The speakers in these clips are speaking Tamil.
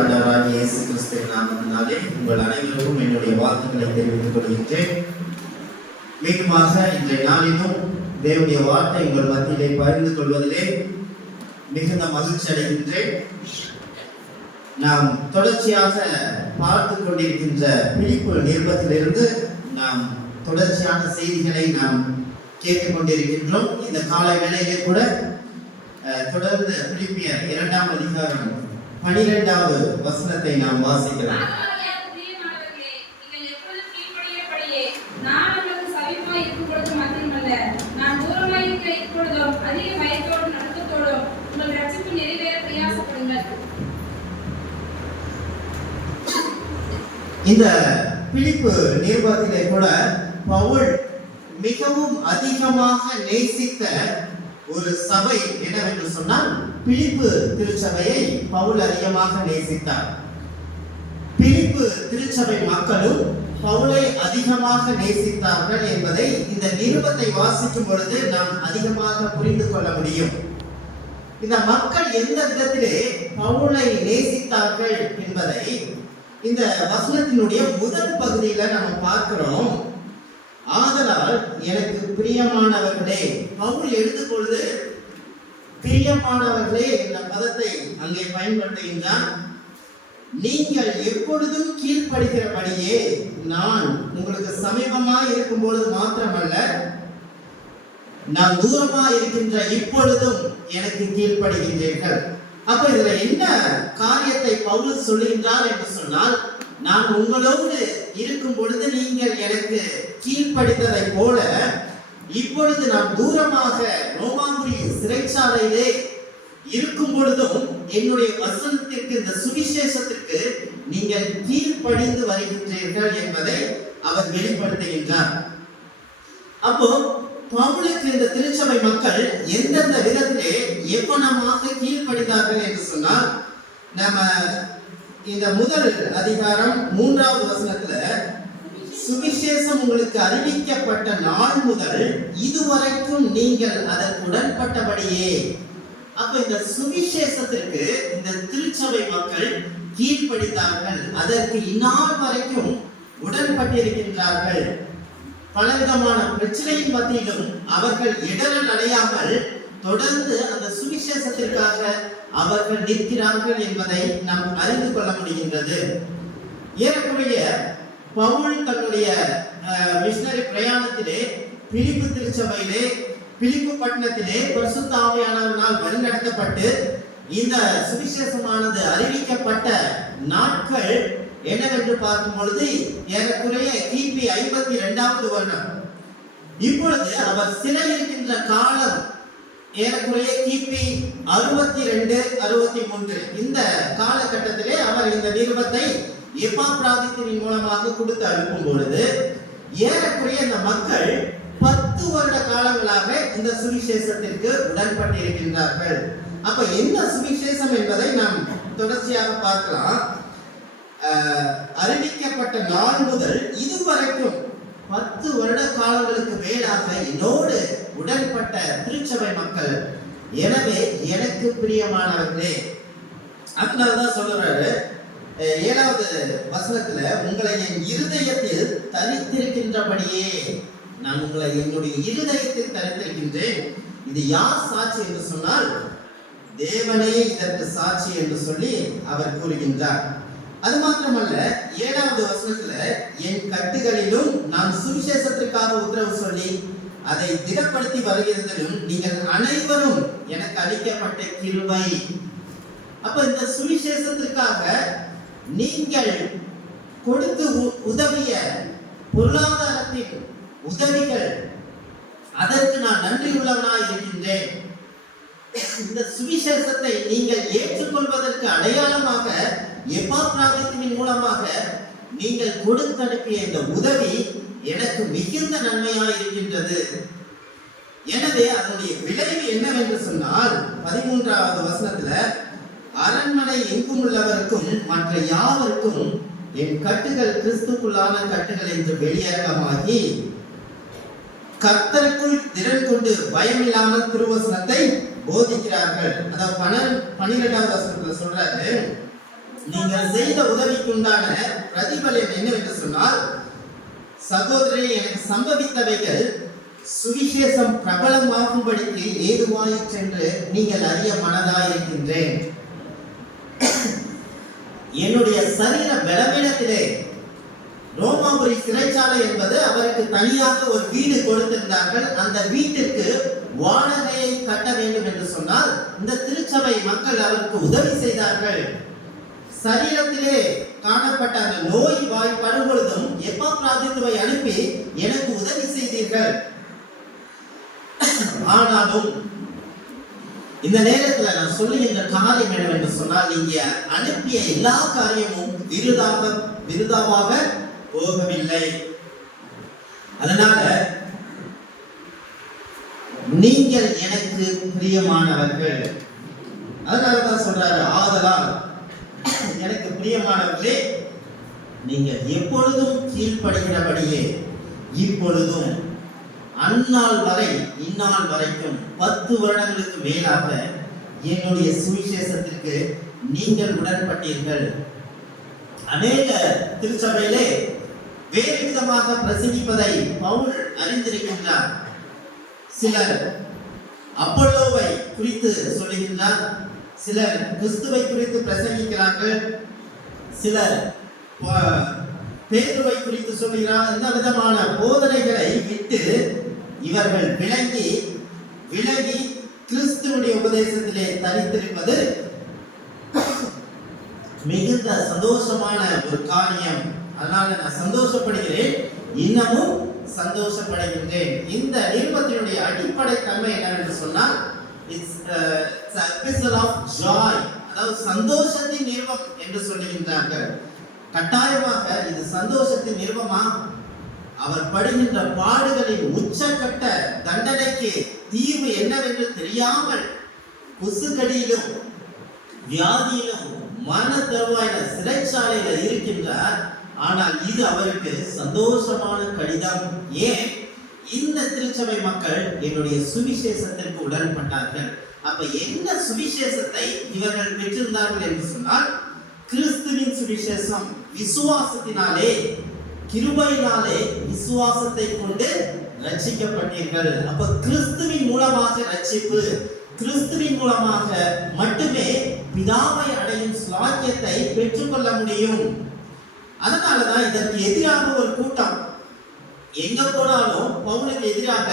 ஆண்டவராகிய இயேசு கிறிஸ்துவின் நாமத்தினாலே உங்கள் அனைவருக்கும் என்னுடைய வாழ்த்துக்களை தெரிவித்துக் கொள்கின்றேன். மீண்டுமாக இன்றைய நாளிலும் தேவனுடைய வார்த்தை உங்கள் மத்தியிலே பகிர்ந்து கொள்வதிலே மிகுந்த மகிழ்ச்சி அடைகின்றேன். நாம் தொடர்ச்சியாக பார்த்து கொண்டிருக்கின்ற பிலிப்பு நிருபத்திலிருந்து நாம் தொடர்ச்சியான செய்திகளை நாம் கேட்டுக்கொண்டிருக்கின்றோம். இந்த காலை வேளையிலே கூட தொடர்ந்து பிலிப்பியர் 2ஆம் அதிகாரம் 12வது வசனத்தை நாம் வாசிக்கலாம். இந்த பிலிப்பு நிருபத்திலே கூட பவுல் மிகவும் அதிகமாக நேசித்த ஒரு சபை என்னவென்று சொன்னால் பிலிப்பு திருச்சபையை பவுல் அதிகமாக நேசித்தார். பிலிப்பு திருச்சபை மக்களும் பவுலை அதிகமாக நேசித்தார்கள் என்பதை இந்த நிருபத்தை வாசிக்கும் பொழுது நாம் அதிகமாக புரிந்து கொள்ள முடியும். இந்த மக்கள் எந்த விதத்திலே பவுலை நேசித்தார்கள் என்பதை இந்த வசனத்தினுடைய முதல் பகுதியில நம்ம பார்க்கிறோம். ஆதலால் எனக்கு பிரியமானவர்களே, பவுல் எழுதும் பொழுது பிரியமானவர்களே என்ற பதத்தை அங்கே பயன்படுத்துகின்றார். நீங்கள் எப்பொழுதும் கீழ்ப்படுகிறபடியே நான் உங்களுக்கு சமீபமாக இருக்கும் பொழுது மாத்திரமல்ல, நான் தூரமாக இருக்கின்ற இப்பொழுதும் எனக்கு கீழ்ப்படுகின்றீர்கள். அப்ப இதுல என்ன காரியத்தை பவுல் சொல்லுகின்றார் என்று சொன்னால், நான் உங்களோடு இருக்கும் பொழுது நீங்கள் எனக்கு கீழ்ப்படித்ததை போல இப்பொழுது நான் தூரமாக ரோமாபுரி சிறைச்சாலையிலே இருக்கும் பொழுதும் என்னுடைய வசனத்திற்கு, இந்த சுவிசேஷத்திற்கு நீங்கள் கீழ்ப்படிந்து வருகின்றீர்கள் என்பதை அவர் வெளிப்படுத்துகின்றார். அப்போ பவுலுக்கு இந்த திருச்சபை மக்கள் எந்தெந்த விதத்திலே எவ்வளமாக கீழ்ப்படித்தார்கள் என்று சொன்னால், நம்ம இந்த முதல் அதிகாரம் 3வது வசனத்துல சுவிசேஷம் உங்களுக்கு அறிவிக்கப்பட்ட நாள் முதல் இதுவரைக்கும் நீங்கள் அதற்கு உடன்பட்டபடியே. அப்ப இந்த சுவிசேஷத்திற்கு இந்த திருச்சபை மக்கள் கீழ்ப்படித்தார்கள், அதற்கு இந்நாள் வரைக்கும் உடன்பட்டிருக்கின்றார்கள். பலவிதமான பிரச்சனையின் மத்தியிலும் அவர்கள் இடரல் அடையாமல் தொடர்ந்து அந்த சுவிசேஷத்திற்காக அவர்கள் நிற்கிறார்கள் என்பதை நாம் அறிந்து கொள்ள முடிகின்றது. ஏறக்குறைய பவுல் தன்னுடைய மிஷனரி பிரயாணத்திலே பிலிப்பு திருச்சபையிலே, பிலிப்பு பட்டணத்திலே பரிசுத்த ஆவியானவரால் வழிநடத்தப்பட்டு இந்த சுவிசேஷமானது அறிவிக்கப்பட்ட நாட்கள் என்னவென்று பார்க்கும் பொழுது ஏறக்குறைய கிபி 52வது வருடம். இப்பொழுது அவர் சிறை இருக்கின்ற காலம் ஏறக்குறைய கிபி 62-63 இந்த காலகட்டத்திலே அவர் இந்த நிருபத்தை எப்பாப்ராதித்தின் மூலமாக கொடுத்து அனுப்பும் பொழுது ஏறக்குறைய இந்த மக்கள் 10 வருட காலங்களாக இந்த சுவிசேஷத்திற்கு உடன்பட்டிருக்கின்றார்கள். அப்ப என்ன சுவிசேஷம் என்பதை நாம் தொடர்ச்சியாக பார்க்கலாம். அறிவிக்கப்பட்ட நாள் முதல் இதுவரைக்கும் 10 வருட காலங்களுக்கு மேலாக என்னோடு உடன்பட்ட திருச்சபை மக்கள், எனவே எனக்கு பிரியமானவர்களே. அதனாலதான் சொல்றாரு 7வது வசனத்துல, உங்களை என் இருதயத்தில் தரித்திருக்கின்றபடியே, நான் உங்களை என்னுடைய இருதயத்தில் தரித்திருக்கின்றேன். இது யார் சாட்சி என்று சொன்னால் தேவனே இதற்கு சாட்சி என்று சொல்லி அவர் கூறுகின்றார். அது மாத்திரமல்ல, 7வது வசனத்துல, என் கட்டுகளிலும் நான் சுவிசேஷத்திற்காக உத்தரவு சொல்லி அதை திடப்படுத்தி வருகிறதிலும் நீங்கள் அனைவரும் எனக்கு அளிக்கப்பட்ட கிருபை. அப்ப இந்த சுவிசேஷத்திற்காக நீங்கள் கொடுத்து உதவிய பொருளாதாரத்தின் உதவிகள், அதற்கு நான் நன்றி உள்ளவனாய் இருக்கின்றேன். இந்த சுவிசேஷத்தை நீங்கள் ஏற்றுக்கொள்வதற்கு அடையாளமாக எப்பாப்ராதித்தின் மூலமாக நீங்கள் கொடுத்து அனுப்பிய இந்த உதவி எனக்கு மிகுந்த நன்மையாய் இருக்கின்றது. எனவே அதனுடைய விளைவு என்னவென்று சொன்னால் 13வது வசனத்துல, அரண்மனை எங்கும் உள்ளவருக்கும் மற்ற யாவருக்கும் என் கட்டுகள் கிறிஸ்துக்குள்ளான கட்டுகள் என்று வெளியரங்கமாகி கர்த்தருக்குள் திறன் கொண்டு பயமில்லாமல் திருவசனத்தை போதிக்கிறார்கள். அதாவது 12வது வசனத்துல சொல்றாரு, நீங்கள் செய்த உதவிக்குண்டான பிரதிபலன் என்னவென்று சொன்னால், சகோதரரே, எனக்கு சம்பவித்தவைகள் சுவிசேஷம் பிரபலமாகும்படிக்கு ஏதுவாயிற்று என்று நீங்கள் அறிய மனதாயிருக்கின்றேன். என்னுடைய சரீர பலவீனத்திலே ரோமாபுரி சிறைச்சாலை என்பது அவருக்கு தனியாக ஒரு வீடு கொடுத்திருந்தார்கள். அந்த வீட்டிற்கு வாடகையை கட்ட வேண்டும் என்று சொன்னால் இந்த திருச்சபை மக்கள் அவருக்கு உதவி செய்தார்கள். சரீரத்திலே காணப்பட்ட அந்த நோய் வாய்ப்படும் பொழுதும் எப்பாப்ராதித்துவை அனுப்பி எனக்கு உதவி செய்தீர்கள். ஆனாலும் இந்த நேரத்தில் நான் சொல்லுகின்ற காரியம் என்னவென்று சொன்னால், நீங்க அனுப்பிய எல்லா காரியமும் விருதாவாக போகவில்லை. அதனால நீங்கள் எனக்கு பிரியமானவர்கள். அதனாலதான் சொல்றாரு, ஆதலால் எனக்கு பிரியமானவர்களே, நீங்கள் எப்பொழுதும் கீழ்ப்படுகிறபடியே இப்பொழுதும் அந்நாள் வரை இந்நாள் வரைக்கும் 10 வருடங்களுக்கு மேலாக என்னுடைய சுவிசேஷத்திற்கு நீங்கள் உடன்பட்டீர்கள். அநேக திருச்சபையிலே வேறு விதமாக பிரசங்கிப்பதை பவுல் அறிந்திருக்கின்றார். சிலர் அப்பல்லோவை குறித்து சொல்லுகின்றார், சிலர் கிறிஸ்துவை குறித்து பிரசங்கிக்கிறார்கள், சிலர் பேதுருவை குறித்து சொல்கிறார். இந்த விதமான போதனைகளை விட்டு இவர்கள் விலகி கிறிஸ்துவுடைய உபதேசத்திலே தரித்திருப்பது மிகுந்த சந்தோஷமான ஒரு காரியம். அதனால நான் சந்தோஷப்படுகிறேன், இன்னமும் சந்தோஷப்படுகின்றேன். இந்த நிருபத்தினுடைய அடிப்படை தன்மை என்னவென்று சொன்னால், இட்ஸ் எபிசோட் ஆஃப் ஜாய், அதாவது சந்தோஷத்தின் நிருபம் என்று சொல்லுகின்றார்கள். கட்டாயமாக இது சந்தோஷத்தின் நிருபமா? அவர் படுகின்ற பாடுகளின் உச்சக்கட்ட தண்டனைக்கு தீர்வு என்னவென்று தெரியாமல் குசுக்கடியிலும் வியாதியிலும் மரண தருவாயில சிறைச்சாலையில இருக்கின்றார். ஆனால் இது அவருக்கு சந்தோஷமான கடிதம். ஏன்? இந்த திருச்சபை மக்கள் என்னுடைய சுவிசேஷத்திற்கு உடன்பட்டார்கள். அப்ப என்ன சுவிசேஷத்தை இவர்கள் பெற்றிருந்தார்கள் என்று சொன்னால், கிறிஸ்துவின் சுவிசேஷம். விசுவாசத்தினாலே, கிருபையினாலே, விசுவாசத்தை கொண்டு ரட்சிக்கப்பட்டீர்கள். அப்ப கிறிஸ்துவின் மூலமாக ரட்சிப்பு, கிறிஸ்துவின் மூலமாக மட்டுமே பிதாவை அடையும் ஸ்லாக்கியத்தை பெற்றுக்கொள்ள முடியும். அதனாலதான் இதற்கு எதிராக ஒரு கூட்டம் எங்க போனாலும் பவுலுக்கு எதிராக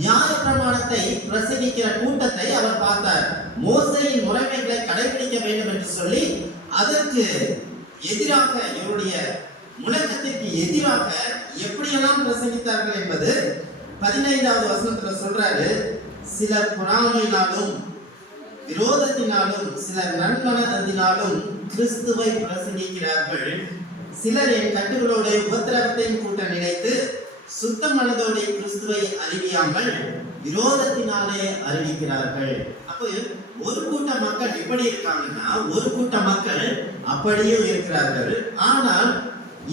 நியாய பிரமாணத்தை பிரசங்கிக்கிற கூட்டத்தை அவர் பார்த்தார். மோசேயின் முறைமைகளை கடைபிடிக்க வேண்டும் என்று சொல்லி அதற்கு எதிராக, இவருடைய முழக்கத்திற்கு எதிராக எப்படியெல்லாம் பிரசங்கித்தார்கள் என்பது 15வது வசனத்துல சொல்றாரு. சிலர் பொறாமையினாலும் விரோதத்தினாலும் சிலர் நன்மனதினாலும் கிறிஸ்துவை பிரசங்கிக்கிறார்கள். சிலர் என் கட்டுகளோட உபத்திரவத்தையும் கூட்ட நினைத்து சுத்த மனதோடு கிறிஸ்துவை அறிவியாமல் விரோதத்தினாலே அறிவிக்கிறார்கள். அப்போ ஒரு கூட்ட மக்கள் இப்படி இருக்காங்கன்னா, ஒரு கூட்ட மக்கள் அப்படியும் இருக்கிறார்கள். ஆனால்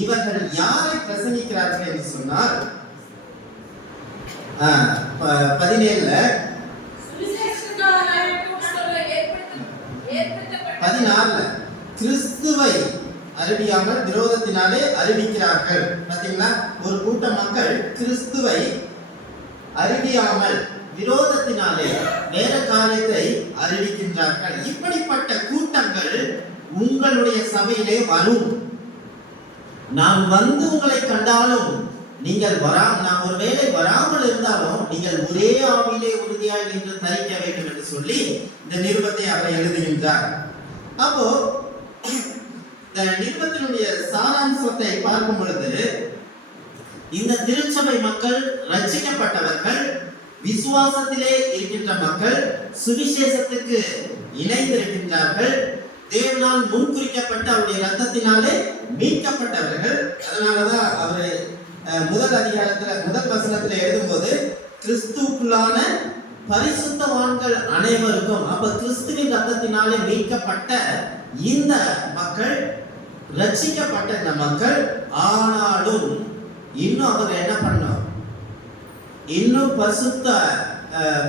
இவர்கள் யாரை பிரசங்கிக்கிறார்கள் என்று சொன்னால், 17ல 16ல கிறிஸ்துவை அறிவியாமல் விரோதத்தினாலே அறிவிக்கிறார்கள். பாத்தீங்களா? ஒரு கூட்ட மக்கள் கிறிஸ்துவை அறிவியாமல் விரோதத்தினாலே வேற காரியத்தை அறிவிக்கின்றார்கள். இப்படிப்பட்ட கூட்டங்கள் உங்களுடைய சபையிலே வரும். நான் வந்து உங்களை கண்டாலும் நீங்கள் நான் ஒருவேளை வராமல் இருந்தாலும் நீங்கள் ஒரே ஆவியிலே உறுதியாக நின்று தரிக்க வேண்டும் என்று சொல்லி இந்த நிருபத்தை அவர் எழுதுகின்றார். அப்போ இந்த நிருபத்தினுடைய சாராம்சத்தை பார்க்கும் பொழுது, இந்த திருச்சபை மக்கள் ரட்சிக்கப்பட்டவர்கள், விசுவாசத்திலே இருக்கின்ற மக்கள், சுவிசேஷத்துக்கு இணைந்திருக்கின்றார்கள், தேவனால் முன்குறிக்கப்பட்ட அவருடைய ரத்தத்தினாலே மீட்கப்பட்டவர்கள். அதனாலதான் அவர் முதல் அதிகாரத்துல முதல் வசனத்துல எழுதும்போது கிறிஸ்துவுக்குள்ளான பரிசுத்தவான்கள் அனைவருக்கும், அப்ப கிறிஸ்துவின் ரத்தத்தினாலே மீட்கப்பட்ட இந்த மக்கள், ரட்சிக்கப்பட்ட இந்த மக்கள், ஆனாலும் இன்னும் அவர் என்ன பண்ணோம், இன்னும்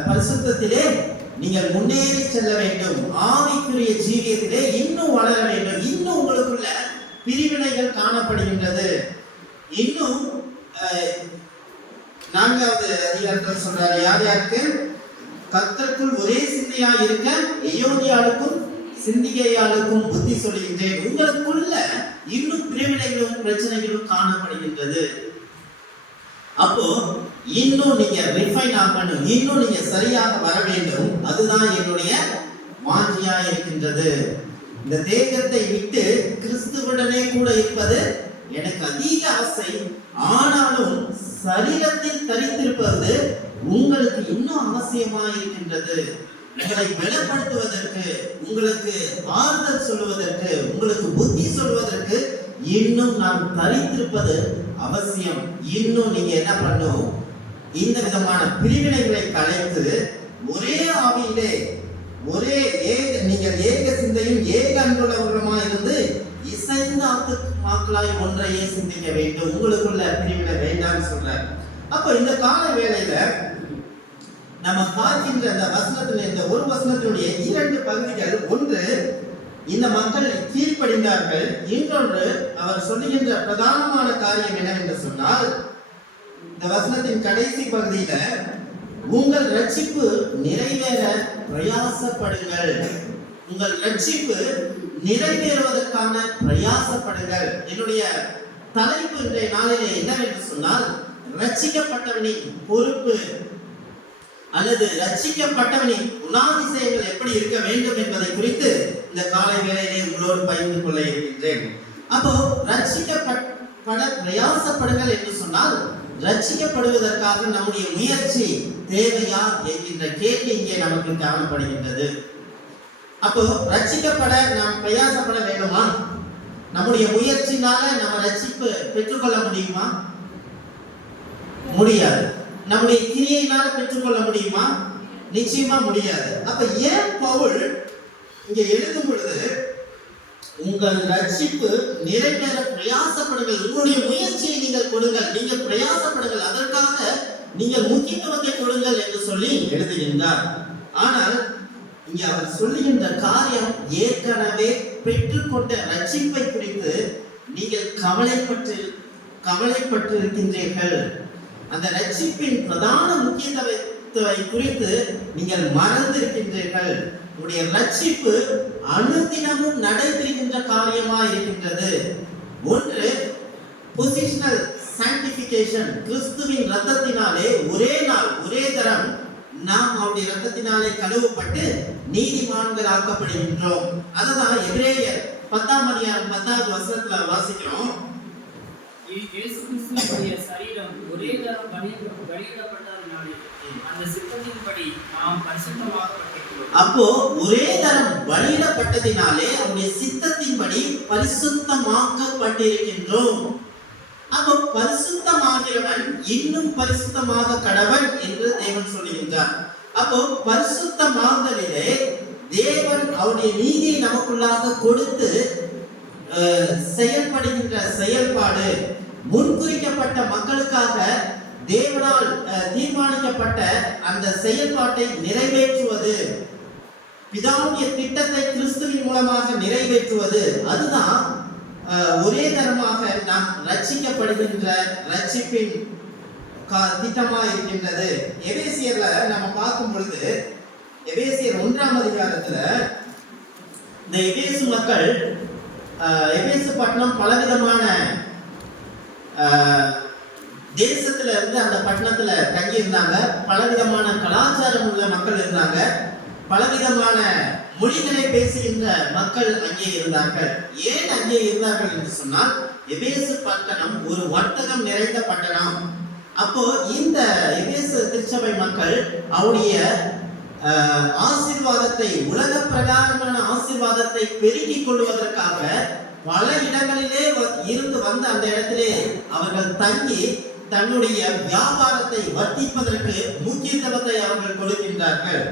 பரிசுத்தத்திலே நீங்கள் முன்னேறி செல்ல வேண்டும், ஆவிக்குரிய ஜீவியத்திலே இன்னும் வளர வேண்டும். இன்னும் உங்களுக்குள்ள பிரிவினைகள் காணப்படுகின்றது. இன்னும் 4வது அதிகாரத்தில் சொல்றாரு, யார் யாருக்கு? கர்த்தருக்குள் ஒரே சிந்தையா இருக்க எயோதியாளுக்கும் சிந்திகையாளுக்கும் புத்தி சொல்லுகின்றேன். உங்களுக்குள்ள இன்னும் பிரிவினைகளும் பிரச்சனைகளும் காணப்படுகின்றது. அப்போ இன்னும் நீங்க ரிஃபைன் ஆகணும், இன்னும் நீங்க சரியாக வர வேண்டும். அதுதான் என்னுடைய வாஞ்சியா இருக்கின்றது. இந்த தேகத்தை விட்டு கிறிஸ்துவுடனே கூட இருப்பது எனக்கு அதிக ஆசை. ஆனாலும் சரீரத்தில் தரித்திருப்பது உங்களுக்கு இன்னும் அவசியமா இருக்கின்றது. உங்களை பலப்படுத்துவதற்கு, உங்களுக்கு ஆறுதல் சொல்வதற்கு, உங்களுக்கு புத்தி சொல்வதற்கு இன்னும் நாம் தரித்திருப்பது அவசியம். இன்னும் நீங்க என்ன பண்ணும்? இந்த விதமான பிரிவினைகளை கலைத்து ஒரே ஆவியிலே நீங்கள் ஏக சிந்தையும் ஏக அன்புள்ளவர்களுமா இருந்து இசைந்த ஆத்துமாக்களாய் ஒன்றையே சிந்திக்க வேண்டும். உங்களுக்குள்ள பிரிவினை வேண்டாம்னு சொல்றார். அப்ப இந்த கால வேளையில நம்ம பார்க்கின்ற அந்த வசனத்துல, இந்த ஒரு வசனத்தினுடைய 2 பகுதிகள், ஒன்று இந்த மக்கள் கீழ்ப்படிந்தார்கள், இன்னொன்று அவர் சொல்லுகின்ற பிரதானமான காரியம் என்னவென்று சொன்னால், இந்த வசனத்தின் கடைசி பகுதியில உங்கள் ரட்சிப்பு நிறைவேற பிரயாசப்படுங்கள். உங்கள் ரட்சிப்பு நிறைவேறுவதற்கான பிரயாசப்படுங்கள். என்னுடைய தலைப்பு இன்றைய நாளிலே என்னவென்று சொன்னால், ரட்சிக்கப்பட்டவனின் பொறுப்பு அல்லது ரட்சிக்கப்பட்டவனின் குணாதிசயங்கள் எப்படி இருக்க வேண்டும் என்பதை குறித்து இந்த காலை வேளையிலே உங்களோடு பகிர்ந்து கொள்ள இருக்கின்றேன். அப்போ ரட்சிக்கப்பட பிரயாசப்படுங்கள் என்று சொன்னால், ரட்சிக்கப்படுவதற்காக நம்முடைய முயற்சி தேவையா என்கின்ற கேள்வி இங்கே நமக்கு காணப்படுகின்றது. அப்போ ரட்சிக்கப்பட நாம் பிரயாசப்பட வேண்டுமா? நம்முடைய முயற்சினால நம்ம ரட்சிப்பு பெற்றுக்கொள்ள முடியுமா? முடியாது. நம்முடைய கிரியையினால பெற்றுக்கொள்ள முடியுமா? நிச்சயமா முடியாது. அப்ப ஏன் பவுல் இங்க எழுதும் பொழுது உங்கள் ரட்சிப்பு நிறைவேற பிரயாசப்படுங்கள், உங்களுடைய முயற்சியை நீங்கள் கொடுங்கள், நீங்கள் பிரயாசப்படுங்கள், அதற்காக நீங்கள் முக்கியத்துவத்தை கொடுங்கள் என்று சொல்லி எழுதுகின்றார். ஆனால் இங்க அவர் சொல்லுகின்ற காரியம், ஏற்கனவே பெற்றுக்கொண்ட ரட்சிப்பை குறித்து நீங்கள் கவலைப்பட்டு இருக்கின்றீர்கள். அந்த ரட்சிப்பின் பிரதான முக்கியத்துவத்தை குறித்து நீங்கள் மறந்திருக்கின்றீர்கள். உங்களுடைய ரட்சிப்பு அனுதினமும் நடைபெறுகின்ற காரியமா இருக்கின்றது. ஒன்று பொசிஷனல் சாங்டிஃபிகேஷன், கிறிஸ்துவின் இரத்தத்தினாலே ஒரே நாள் ஒரே தரம் நாம் அவருடைய இரத்தத்தினாலே கழுவப்பட்டு நீதிமான்கள் ஆக்கப்படுகின்றோம். அதுதான் எபிரேயர் 10ஆம் அதிகாரம் 10வது வசனத்துல வாசிக்கிறோம். இயேசு கிறிஸ்துவினுடைய சரீரம் ஒரே தரம் பலியிடப்பட்டதினாலே அந்த சித்தத்தின்படி நாம் பரிசுத்தமாக்கப்பட்டிருக்கிறோம். அப்போ ஒரே தரம் பலியிடப்பட்டதினாலே அவருடைய சித்தத்தின்படி பரிசுத்தமாக்கப்பட்டிருக்கின்றோம். அப்போ பரிசுத்தமாகிறவன் இன்னும் பரிசுத்தமாக கடவன் என்று தேவன் சொல்லுகின்றார். அப்போ பரிசுத்தமாகலிலே தேவன் அவருடைய நீதியை நமக்குள்ளாக கொடுத்து செயல்படுகின்ற செயல்பாடு, முன்குறிக்கப்பட்ட மக்களுக்காக தேவனால் தீர்மானிக்கப்பட்ட அந்த செயல்பாட்டை நிறைவேற்றுவது, பிதாவுடைய திட்டத்தை கிறிஸ்துவின் மூலமாக நிறைவேற்றுவது, அதுதான் ஒரே தரமாக நாம் ரட்சிக்கப்படுகின்ற ரட்சிப்பின் திட்டமா இருக்கின்றது. எபேசியர்ல நம்ம பார்க்கும் பொழுது, எபேசியர் 1ஆம் அதிகாரத்துல இந்த எபேசு மக்கள், எபேசு பட்டணம் பலவிதமான தேசத்துல இருந்து அந்த பட்டணத்துல தங்கி இருந்தாங்க. பலவிதமான கலாச்சாரம் உள்ள மக்கள் இருந்தாங்க. பலவிதமான மொழிகளை பேசுகின்ற மக்கள் அங்கே இருந்தார்கள். ஏன் அங்கே இருந்தார்கள் என்று சொன்னால், எபேசு பட்டணம் ஒரு வர்த்தகம் நிறைந்த பட்டணம். அப்போ இந்த எபேசு திருச்சபை மக்கள் அவருடைய ஆசீர்வாதத்தை, உலக பிரகாரமான ஆசீர்வாதத்தை பெருக்கிக் கொள்வதற்காக பல இடங்களிலே இருந்து வந்த அந்த இடத்திலே அவர்கள் தங்கி தன்னுடைய வியாபாரத்தை வர்த்திப்பதற்கு முக்கியத்துவத்தை அவர்கள் கொடுக்கின்றார்கள்.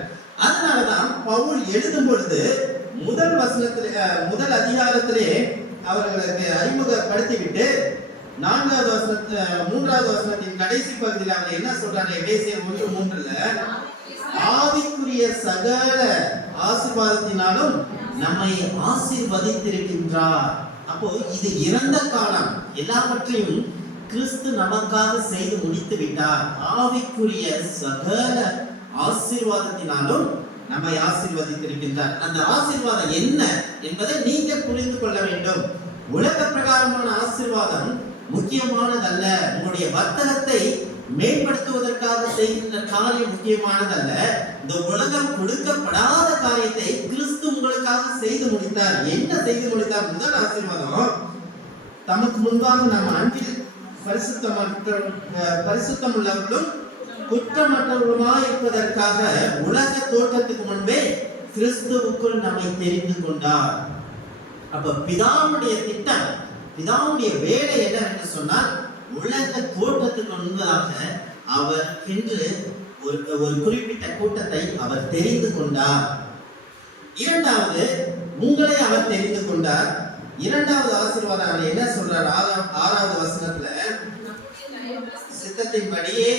அதனாலதான் பவுல் எழுதும் பொழுது முதல் அதிகாரத்திலே அவர்களுக்கு அறிமுகப்படுத்திவிட்டு 3வது வசனத்தின் கடைசி பகுதியில் அவர் என்ன சொல்றாங்க? எபேசியர் 1:3 ஆவிக்குரிய சகல ஆசீர்வாதத்தினாலும் நம்மை ஆசீர்வதித்திருக்கின்றார். அப்போ இது இறந்த காலம், எல்லாவற்றையும் கிறிஸ்து நமக்காக செய்து முடித்து விட்டார். ஆவிக்குரிய சகல ஆசீர்வாதத்தினாலும் நம்மை ஆசீர்வதித்திருக்கின்றார். அந்த ஆசீர்வாதம் என்ன என்பதை நீங்கள் புரிந்து கொள்ள வேண்டும். உலக பிரகாரமான ஆசீர்வாதம் முக்கியமானதல்ல. உங்களுடைய வர்த்தகத்தை மேம்படுத்துவதற்காக செய்கின்ற காரியம் முக்கியமானதல்ல. இந்த உலகம் கொடுக்கப்படாத காரியத்தை கிறிஸ்து உங்களுக்காக செய்து முடித்தார். என்ன செய்து முடித்தார்? முதல் ஆசீர்வாதம், தமக்கு முன்பாக நம்ம அன்பில் பரிசுத்தம் உள்ளவர்களும் குற்றமற்றவர்களுமாய் இருப்பதற்காக உலக தோற்றத்துக்கு முன்பே கிறிஸ்துவுக்குள் நம்மை தெரிந்து கொண்டார். அப்ப பிதாவுடைய திட்டம், பிதாவுடைய வேலை என்ன என்று சொன்னால், உலக தோற்றத்துக்கு முன்பதாக அவர் என்று ஒரு குறிப்பிட்ட கூட்டத்தை அவர் தெரிந்து கொண்டார். இரண்டாவது, உங்களை அவர் தெரிந்து கொண்டார். இரண்டாவது ஆசீர்வாதம் அவர் என்ன சொல்றார்? ஆறாவது வசனத்துல, சித்தத்தின்படியே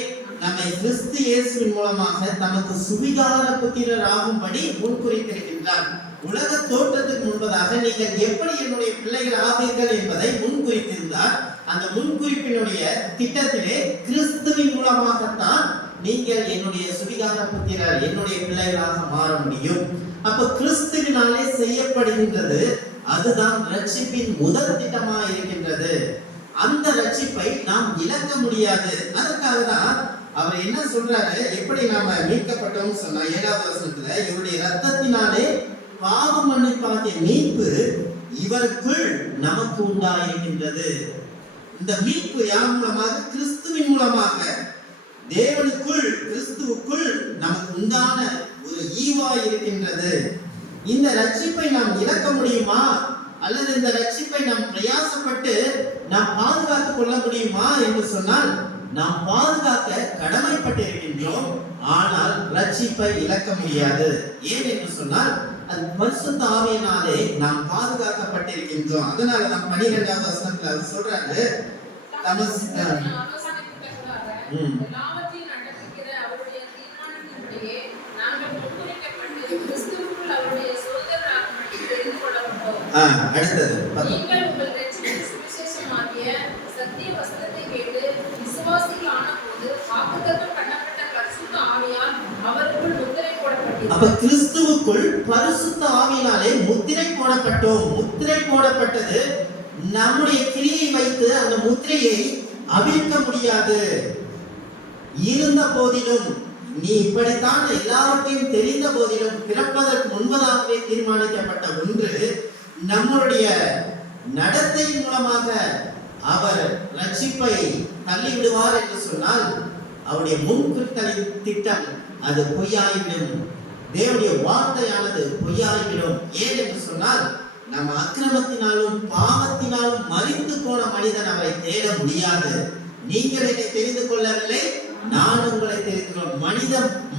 நம்மை கிறிஸ்து இயேசுவின் மூலமாக தமக்கு சுவிகார புத்திரர் ஆகும்படி முன்குறித்திருக்கின்றார். உலக தோற்றத்துக்கு முன்பதாக நீங்கள் எப்படி என்னுடைய பிள்ளைகள் ஆவீர்கள் என்பதை முன்குறித்திருந்தார். அந்த முன்குறிப்பினுடைய திட்டத்திலே கிறிஸ்துவின் மூலமாகத்தான் நீங்கள் என்னுடைய சுவிகார புத்திரர், என்னுடைய பிள்ளைகளாக மாற முடியும். அப்ப கிறிஸ்துவினாலே செய்யப்படுகின்றது, அதுதான் ரட்சிப்பின் முதல் திட்டமாக இருக்கின்றது. அந்த ரட்சிப்பை நாம் இழக்க முடியாது. அதற்காக தான் அவர் என்ன சொல்றாரு, எப்படி நாம மீட்கப்பட்டோம் சொன்னா 7வது வசனத்துல, இவருடைய ரத்தத்தினாலே பாவ மன்னிப்பாகிய மீட்பு இவருக்குள் நமக்கு உண்டாயிருக்கின்றது. இந்த மீட்பு யார் மூலமாக? கிறிஸ்துவின் மூலமாக. தேவனுக்குள், கிறிஸ்துவுக்குள் நமக்கு உண்டான ஒரு ஈவாய் இருக்கின்றது. இந்த ரட்சிப்பை நாம் இழக்க முடியுமா? அல்லது இந்த ரட்சிப்பை நாம் பிரயாசப்பட்டு நாம் பாதுகாத்துக் கொள்ள முடியுமா என்று சொன்னால், நாம் பாதுகாக்க கடமைப்பட்டிருக்கின்றோம். ஆனால் ரட்சிப்பை இழக்க முடியாது. ஏன் என்று சொன்னால், அது பரிசுத்த ஆவியினாலே நாம் பாதுகாக்கப்பட்டிருக்கின்றோம். அதனால நாம் 12வது வசனத்துல அவர் சொல்றாரு, அடுத்தது அப்ப கிறிஸ்துவுக்குள் பரிசுத்த ஆவியினாலே முத்திரை போடப்பட்டோம். முத்திரை போடப்பட்டது, நம்முடைய கிரியை வைத்து அந்த முத்திரையை அவிழ்க்க முடியாது. இருந்த போதிலும், நீ இப்படித்தான் எல்லாவற்றையும் தெரிந்த போதிலும், பிறப்பதற்கு முன்பதாகவே தீர்மானிக்கப்பட்ட ஒன்று, நம்முடைய நடத்தையின் மூலமாக அவர் ரட்சிப்பை தள்ளிவிடுவார் என்று சொன்னால், அவருடைய முன்குறித்தலின் திட்டம் அது பொய்யாகிவிடும். தேவனுடைய வார்த்தையானது பொய்யாகிவிடும். ஏன் என்று சொன்னால், நம்ம அக்கிரமத்தினாலும் பாவத்தினாலும் மரித்து போன மனிதன் அவரை தேட முடியாது. நீங்கள் என்னை தெரிந்து கொள்ளவில்லை, நான் உங்களை தெரிந்து கொள்ள.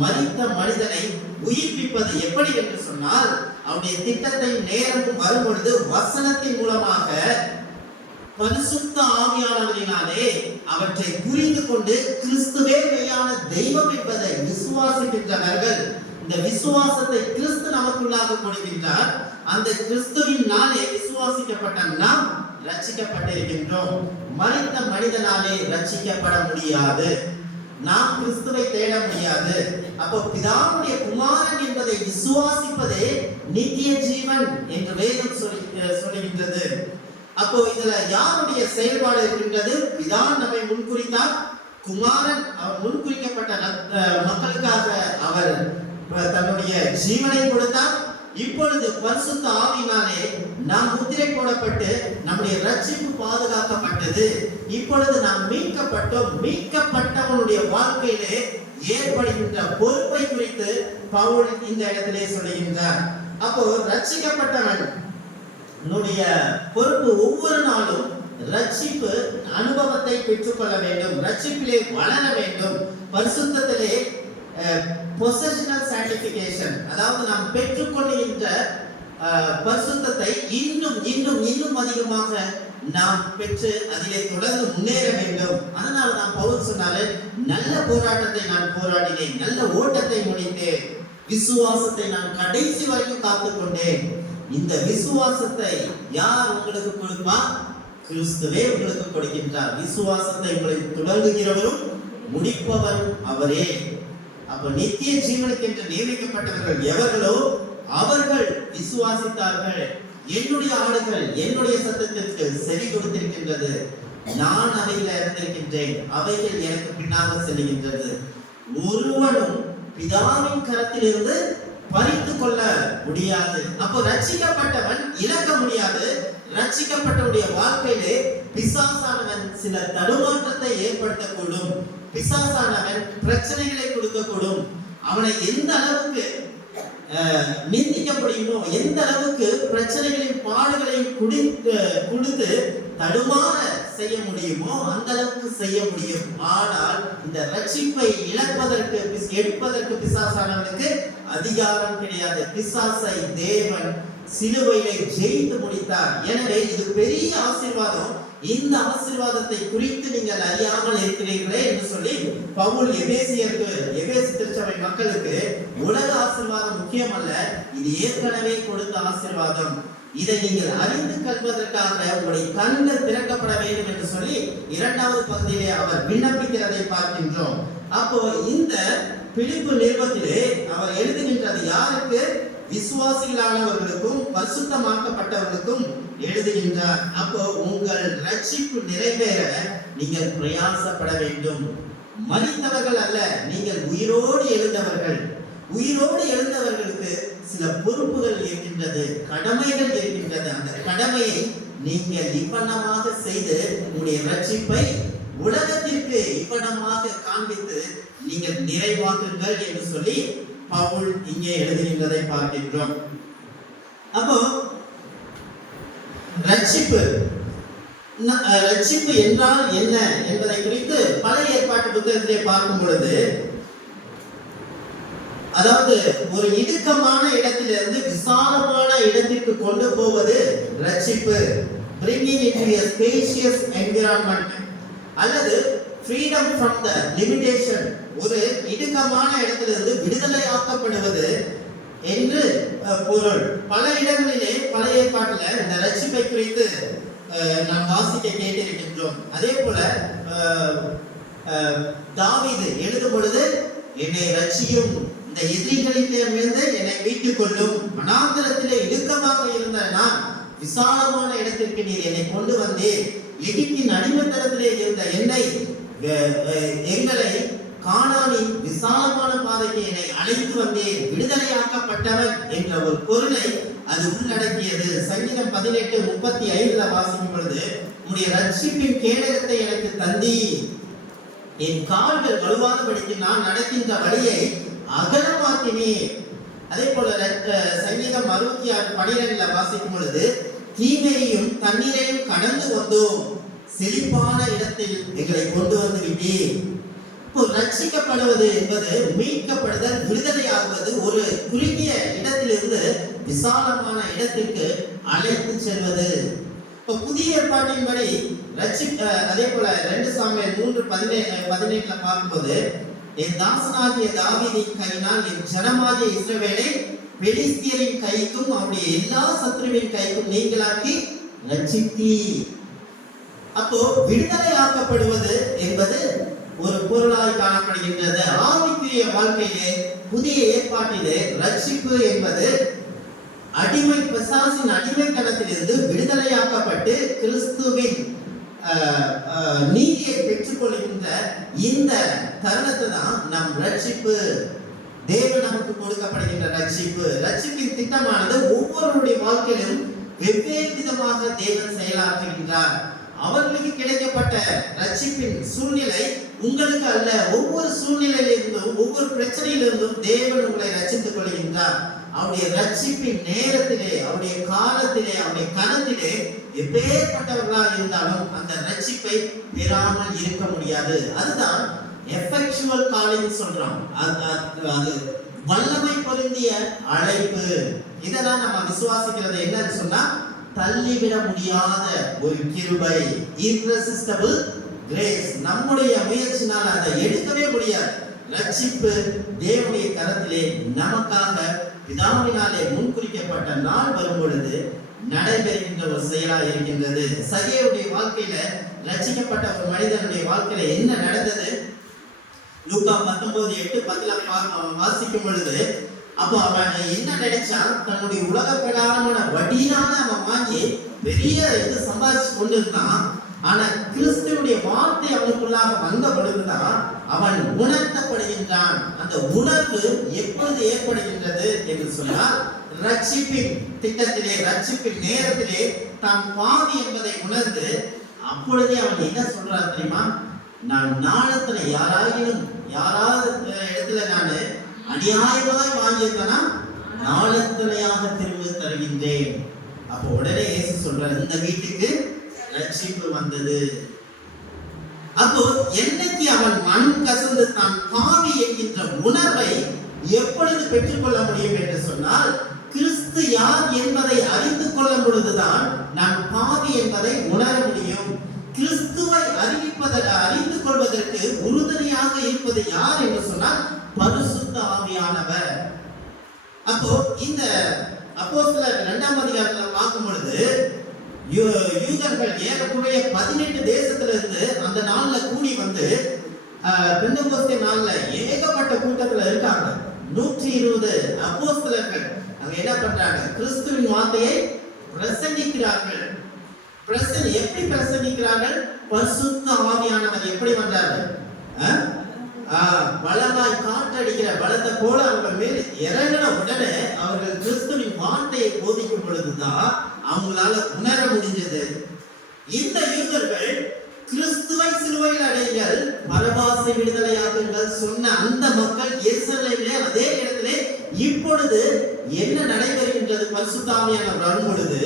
மரித்த மனிதனை உயிர்ப்பிப்பது எப்படி என்று சொன்னால், அவருடைய திட்டத்தை நேரம் வரும்பொழுது வசனத்தின் மூலமாக பரிசுத்த ஆவியானவரினாலே அவற்றை புரிந்து கொண்டு கிறிஸ்துவே மெய்யான தெய்வம் என்பதை விசுவாசிக்கின்றவர்கள், இந்த விசுவாசத்தை கிறிஸ்து நமக்குள்ளாக கொடுக்கின்றார். அந்த கிறிஸ்துவினாலே விசுவாசிக்கப்பட்ட நாம் ரட்சிக்கப்பட்டிருக்கின்றோம். மரித்த மனிதனாலே ரட்சிக்கப்பட முடியாது. நாம் கிறிஸ்துவை தேட முடியாது. அப்போ பிதாவுடைய குமாரன் என்பதை விசுவாசிப்பதே நித்திய ஜீவன் என்று வேதம் சொல்லுகின்றது. அப்போ இதுல யாருடைய செயல்பாடு இருக்கின்றது? பிதா நம்மை முன்குறித்தார். குமாரன் அவர் முன்குறிக்கப்பட்ட மக்களுக்காக அவர் தன்னுடைய ஜீவனை கொடுத்தார். இப்பொழுது பரிசுத்த ஆவியினாலே நாம் முத்திரை போடப்பட்டு நம்முடைய ரட்சிப்பு பாதுகாக்கப்பட்டது. இப்பொழுது நாம் மீட்கப்பட்டோம். மீட்கப்பட்டவனுடைய வாழ்க்கையிலே ஏற்படுகின்ற பொறுப்பை குறித்து பவுல் இந்த இடத்திலே சொல்லுகின்றார். அப்போ ரட்சிக்கப்பட்டவன் பொறுப்பு ஒவ்வொரு நாளும் ரட்சிப்பு அனுபவத்தை பெற்றுக்கொள்ள வேண்டும். ரட்சிப்பிலே வளர வேண்டும். பரிசுத்தத்திலே பொசஷனல் சான்டிஃபிகேஷன், அதாவது நாம் பெற்றுக்கொள்கின்ற பரிசுத்தத்தை இன்னும் இன்னும் இன்னும் அதிகமாக நாம் பெற்று அதிலே தொடர்ந்து முன்னேற வேண்டும். அதனால தான் பவுல் சொன்னாரு, நல்ல போராட்டத்தை நான் போராடினேன், நல்ல ஓட்டத்தை முடித்தேன், விசுவாசத்தை நான் கடைசி வரைக்கும் காத்துக்கொண்டேன். இந்த விசுவாசத்தை யார் உங்களுக்கு கொடுப்பா? கிறிஸ்துவே உங்களுக்கு கொடுக்கின்றார். விசுவாசத்தை உங்களை தொடங்குகிறவரும் முடிப்பவரும் அவரே. அப்ப நித்திய ஜீவனுக்கு என்று நியமிக்கப்பட்டவர்கள் எவர்களோ அவர்கள் விசுவாசித்தார்கள். என்னுடைய ஆடுகள் என்னுடைய சத்தத்திற்கு செவி கொடுத்திருக்கின்றது, நான் அவைகளை அறிந்திருக்கின்றேன், அவைகள் எனக்கு பின்னாக செல்கின்றது. ஒருவனும் பிதாவின் கரத்திலிருந்து பறித்து கொள்ள முடியாது. அப்போ ரட்சிக்கப்பட்டவன் இழக்க முடியாது. ரட்சிக்கப்பட்டவனுடைய வாழ்க்கையிலே பிசாசானவன் சில தடுமாற்றத்தை ஏற்படுத்தக்கூடும். பிசாசானவன் பிரச்சனைகளை கொடுக்கக்கூடும். அவனை எந்த அளவுக்கு நிந்திக்க முடியுமோ, எந்த அளவுக்கு பிரச்சனைகளின் பாடுகளையும் கொடுத்து தடுமாற செய்ய முடியுமோ அந்த அளவுக்கு செய்ய முடியும். ஆனால் இந்த ரட்சிப்பை இழப்பதற்கு எடுப்பதற்கு பிசாசானவனுக்கு அதிகாரம் கிடையாது. பிசாசை தேவன் சிலுவையிலே ஜெயித்து முடித்தார். எனவே இது பெரிய ஆசீர்வாதம். இந்த ஆசீர்வாதத்தை குறித்து நீங்கள் அறியாமல் இருக்கிறீர்களே என்று சொல்லி பவுல் எபேசு திருச்சபை மக்களுக்கு உலக ஆசீர்வாதம் முக்கியம் அல்ல, இது ஏற்கனவே கொடுத்த ஆசீர்வாதம், இதை நீங்கள் அறிந்து கொள்வதற்காக உங்களுடைய கண்கள் திறக்கப்பட வேண்டும் என்று சொல்லி இரண்டாவது பகுதியிலே அவர் விண்ணப்பிக்கிறதை பார்க்கின்றோம். அப்போ இந்த பிலிப்பு நிருபத்திலே அவர் எழுதுகின்றது யாருக்கு? விசுவாசிகளானவர்களுக்கும் பரிசுத்தமாக்கப்பட்டவர்களுக்கும் எழுதுகின்றார். அப்போ உங்கள் ரட்சிப்பு நிறைவேற நீங்கள் பிரயாசப்பட வேண்டும். மரித்தவர்கள் அல்ல, நீங்கள் உயிரோடு எழுந்தவர்கள். உயிரோடு எழுந்தவர்களுக்கு சில பொறுப்புகள் இருக்கின்றது, கடமைகள் இருக்கின்றது. அந்த கடமையை நீங்கள் இவ்வண்ணமாக செய்து உங்களுடைய ரட்சிப்பை உலகத்திற்கு இவ்வண்ணமாக காண்பித்து நீங்கள் நிறைவாக்குங்கள் என்று சொல்லி பவுல் இங்கே எழுதுகின்றதை பார்க்கின்றோம். அப்போ ரட்சிப்பு என்றால் என்ன என்பதை குறித்து பழைய ஏற்பாட்டு புத்தகத்திலே பார்க்கும் பொழுது, அதாவது ஒரு இடுக்கமான இடத்திலிருந்து விசாலமான இடத்திற்கு கொண்டு போவது ரட்சிப்பு. bringing into a spacious environment அல்லது freedom from the limitation, ஒரு இடுக்கமான இடத்திலிருந்து விடுதலையாக்கப்படுவது என்று பொருள். பல இடங்களிலே பழைய ஏற்பாட்டில் இந்த ரட்சிப்பை குறித்து நாம் வாசிக்க கேட்டிருக்கின்றோம். அதே போல தாவீது எழுதும் பொழுது, என்னை ரட்சியும், இந்த எதிரிகளிடமிருந்து என்னை மீட்டுக் கொள்ளும், வனாந்தரத்திலே இடுக்கமாக இருந்த நான் விசாலமான இடத்திற்கு நீர் என்னை கொண்டு வந்தேன், எகிப்தின் அடிமைத்தனத்திலே இருந்த எங்களை கானானின் விசாலமான பாதைக்கு என்னை அழைத்து வந்தேன், விடுதலையாக்கப்பட்டவன் என்ற ஒரு பொருளை அது உள்ளடக்கியது. சங்கீதம் 18:35 வாசிக்கும் பொழுது, உன்னுடைய ரட்சிப்பின் கேடகத்தை எனக்கு தந்தி, என் கால்கள் வலுவாதபடிக்கு நான் நடக்கின்ற வழியை அகலமாக்கினேன். அதே போல சங்கீதம் 66:12 வாசிக்கும் பொழுது, தீமையையும் தண்ணீரையும் கடந்து வந்தோம், செழிப்பான இடத்தில் எங்களை கொண்டு வந்து விட்டேன். இப்போ ரட்சிக்கப்படுவது என்பது மீட்கப்படுதல், விடுதலையாகுவது, ஒரு குறுகிய இடத்திலிருந்து விசாலமான இடத்திற்கு அழைத்து செல்வது. இப்போ புதிய ஏற்பாட்டின்படி அதே போல 2 சாமுவேல் 3:17 பார்க்கும்போது, என் தாசனாகிய தாவீதின் கையினால் என் ஜனமாகிய இஸ்ரவேலை பெலிஸ்தியரின் கைக்கும் அவருடைய எல்லா சத்துருவின் கைக்கும் நீங்களாக்கி ரட்சித்தீ. அப்போ விடுதலையாக்கப்படுவது என்பது ஒரு பொருளாய் காணப்படுகின்றது. ஆவிக்குரிய வாழ்க்கையிலே புதிய ஏற்பாட்டிலே ரட்சிப்பு என்பது பிசாசின் அடிமைத்தனத்திலிருந்து விடுதலையாக்கப்பட்டு கிறிஸ்துவின் நீதியை பெற்றுக்கொள்கின்ற இந்த தருணத்தை தான் நம் ரட்சிப்பு. தேவன் நமக்கு கொடுக்கப்படுகின்ற ரட்சிப்பின் திட்டமானது ஒவ்வொருடைய வாழ்க்கையிலும் வெவ்வேறு விதமாக தேவன் செயலாற்றுகின்றார். அவர்களுக்கு கிடைக்கப்பட்ட ரட்சிப்பின் சூழ்நிலை உங்களுக்கு அல்ல. ஒவ்வொரு சூழ்நிலையிலிருந்தும் ஒவ்வொரு பிரச்சனையிலிருந்தும் தேவன் உங்களை ரட்சித்துக் கொள்கின்றார். அவருடைய ரட்சிப்பின் நேரத்திலே, அவருடைய காலத்திலே, அவருடைய கணத்திலே எப்பேற்பட்டவர்களாக இருந்தாலும் அந்த ரட்சிப்பை பெறாமல் இருக்க முடியாது. அதுதான் எஃபெக்சுவல் காலிங் சொல்றோம். அது வல்லமை பொருந்திய அழைப்பு. இதெல்லாம் நம்ம விசுவாசிக்கிறது என்னன்னு சொன்னா தள்ளிவிட முடியாத ஒரு கிருபை, irresistible grace. நம்முடைய முயற்சினால அதை எடுக்கவே முடியாது. ரட்சிப்பு தேவனுடைய கரத்திலே நமக்காக பிதாவினாலே முன்குறிக்கப்பட்ட நாள் வரும் பொழுது நடைபெறுகின்ற ஒரு செயலா இருக்கின்றது. சகேயுடைய வாழ்க்கையில ரட்சிக்கப்பட்ட ஒரு மனிதனுடைய வாழ்க்கையில என்ன நடந்தது? லூக்கா 19:8-10 வாசிக்கும் பொழுது அப்போ அவன் என்ன நினைச்சான், தன்னுடைய உலக பிரகாரமான வட்டியினால அவன் வாங்கி பெரிய இது சம்பாதிச்சு கொண்டு இருந்தான். ஆனா கிறிஸ்துவுடைய வார்த்தை அவனுக்குள்ளாக வந்த பொழுதுதான் அவன் உணர்த்தப்படுகின்றான். அந்த உணர்வு எப்பொழுது ஏற்படுகின்றது என்று சொன்னால், ரட்சிப்பின் திட்டத்திலே, ரட்சிப்பின் நேரத்திலே தான் பாவி என்பதை உணர்ந்து அப்பொழுதே அவன் என்ன சொல்றான் தெரியுமா? நான் நாணத்துல யாராவது இடத்துல நான் அநியாயமாய் வாங்கியிருந்தேன்னா நாளத்தனையாக திரும்ப தருகின்றேன். அப்போ உடனே இயேசு சொல்றார், இந்த வீட்டுக்கு ரட்சிப்பு வந்தது. அப்போ என்னைக்கு அவன் மண் கசந்து தான் பாவி என்கின்ற உணர்வை எப்பொழுது பெற்றுக்கொள்ள முடியும் என்று சொன்னால், கிறிஸ்து யார் என்பதை அறிந்து கொள்ளும் பொழுதுதான் நான் பாவி என்பதை உணர முடியும். கிறிஸ்துவை அறிந்து கொள்வதற்கு உறுதுணையாக இருப்பது யார் என்று சொன்னால் பரிசுத்த ஆவியானவர். அப்போ இந்த அப்போஸ்தலர் 2ஆம் அதிகாரத்தில் பார்க்கும் பொழுது யூதர்கள் ஏறக்குறைய 18 தேசத்துல இருந்து அந்த நாள்ல கூடி வந்து பெந்தெகோஸ்தே நாள்ல ஏகப்பட்ட கூட்டத்துல இருக்காங்க. 120 அப்போஸ்தலர்கள் அங்க என்ன பண்றாங்க? கிறிஸ்துவின் வார்த்தையை பிரசங்கிக்கிறார்கள். எப்படி பிரசங்கிக்கிறார்கள்? பரிசுத்த ஆவியானவர் எப்படி வந்தார்கள்? பலமாய் காற்றடிக்கிற பலத்தை போல அவங்க மேல் இறங்கின உடனே அவர்கள் கிறிஸ்துவின் வார்த்தையை போதிக்கும் பொழுதுதான் அவங்களால உணர முடிஞ்சது. இந்த யூதர்கள் கிறிஸ்துவை சிலுவையில் அடையுங்கள், பரபாசை விடுதலையாக்குங்கள் சொன்ன அந்த மக்கள் எருசலேமிலே அதே இடத்திலே இப்பொழுது என்ன நடைபெறுகின்றது? பரிசுத்த ஆவியானவர் வரும் பொழுது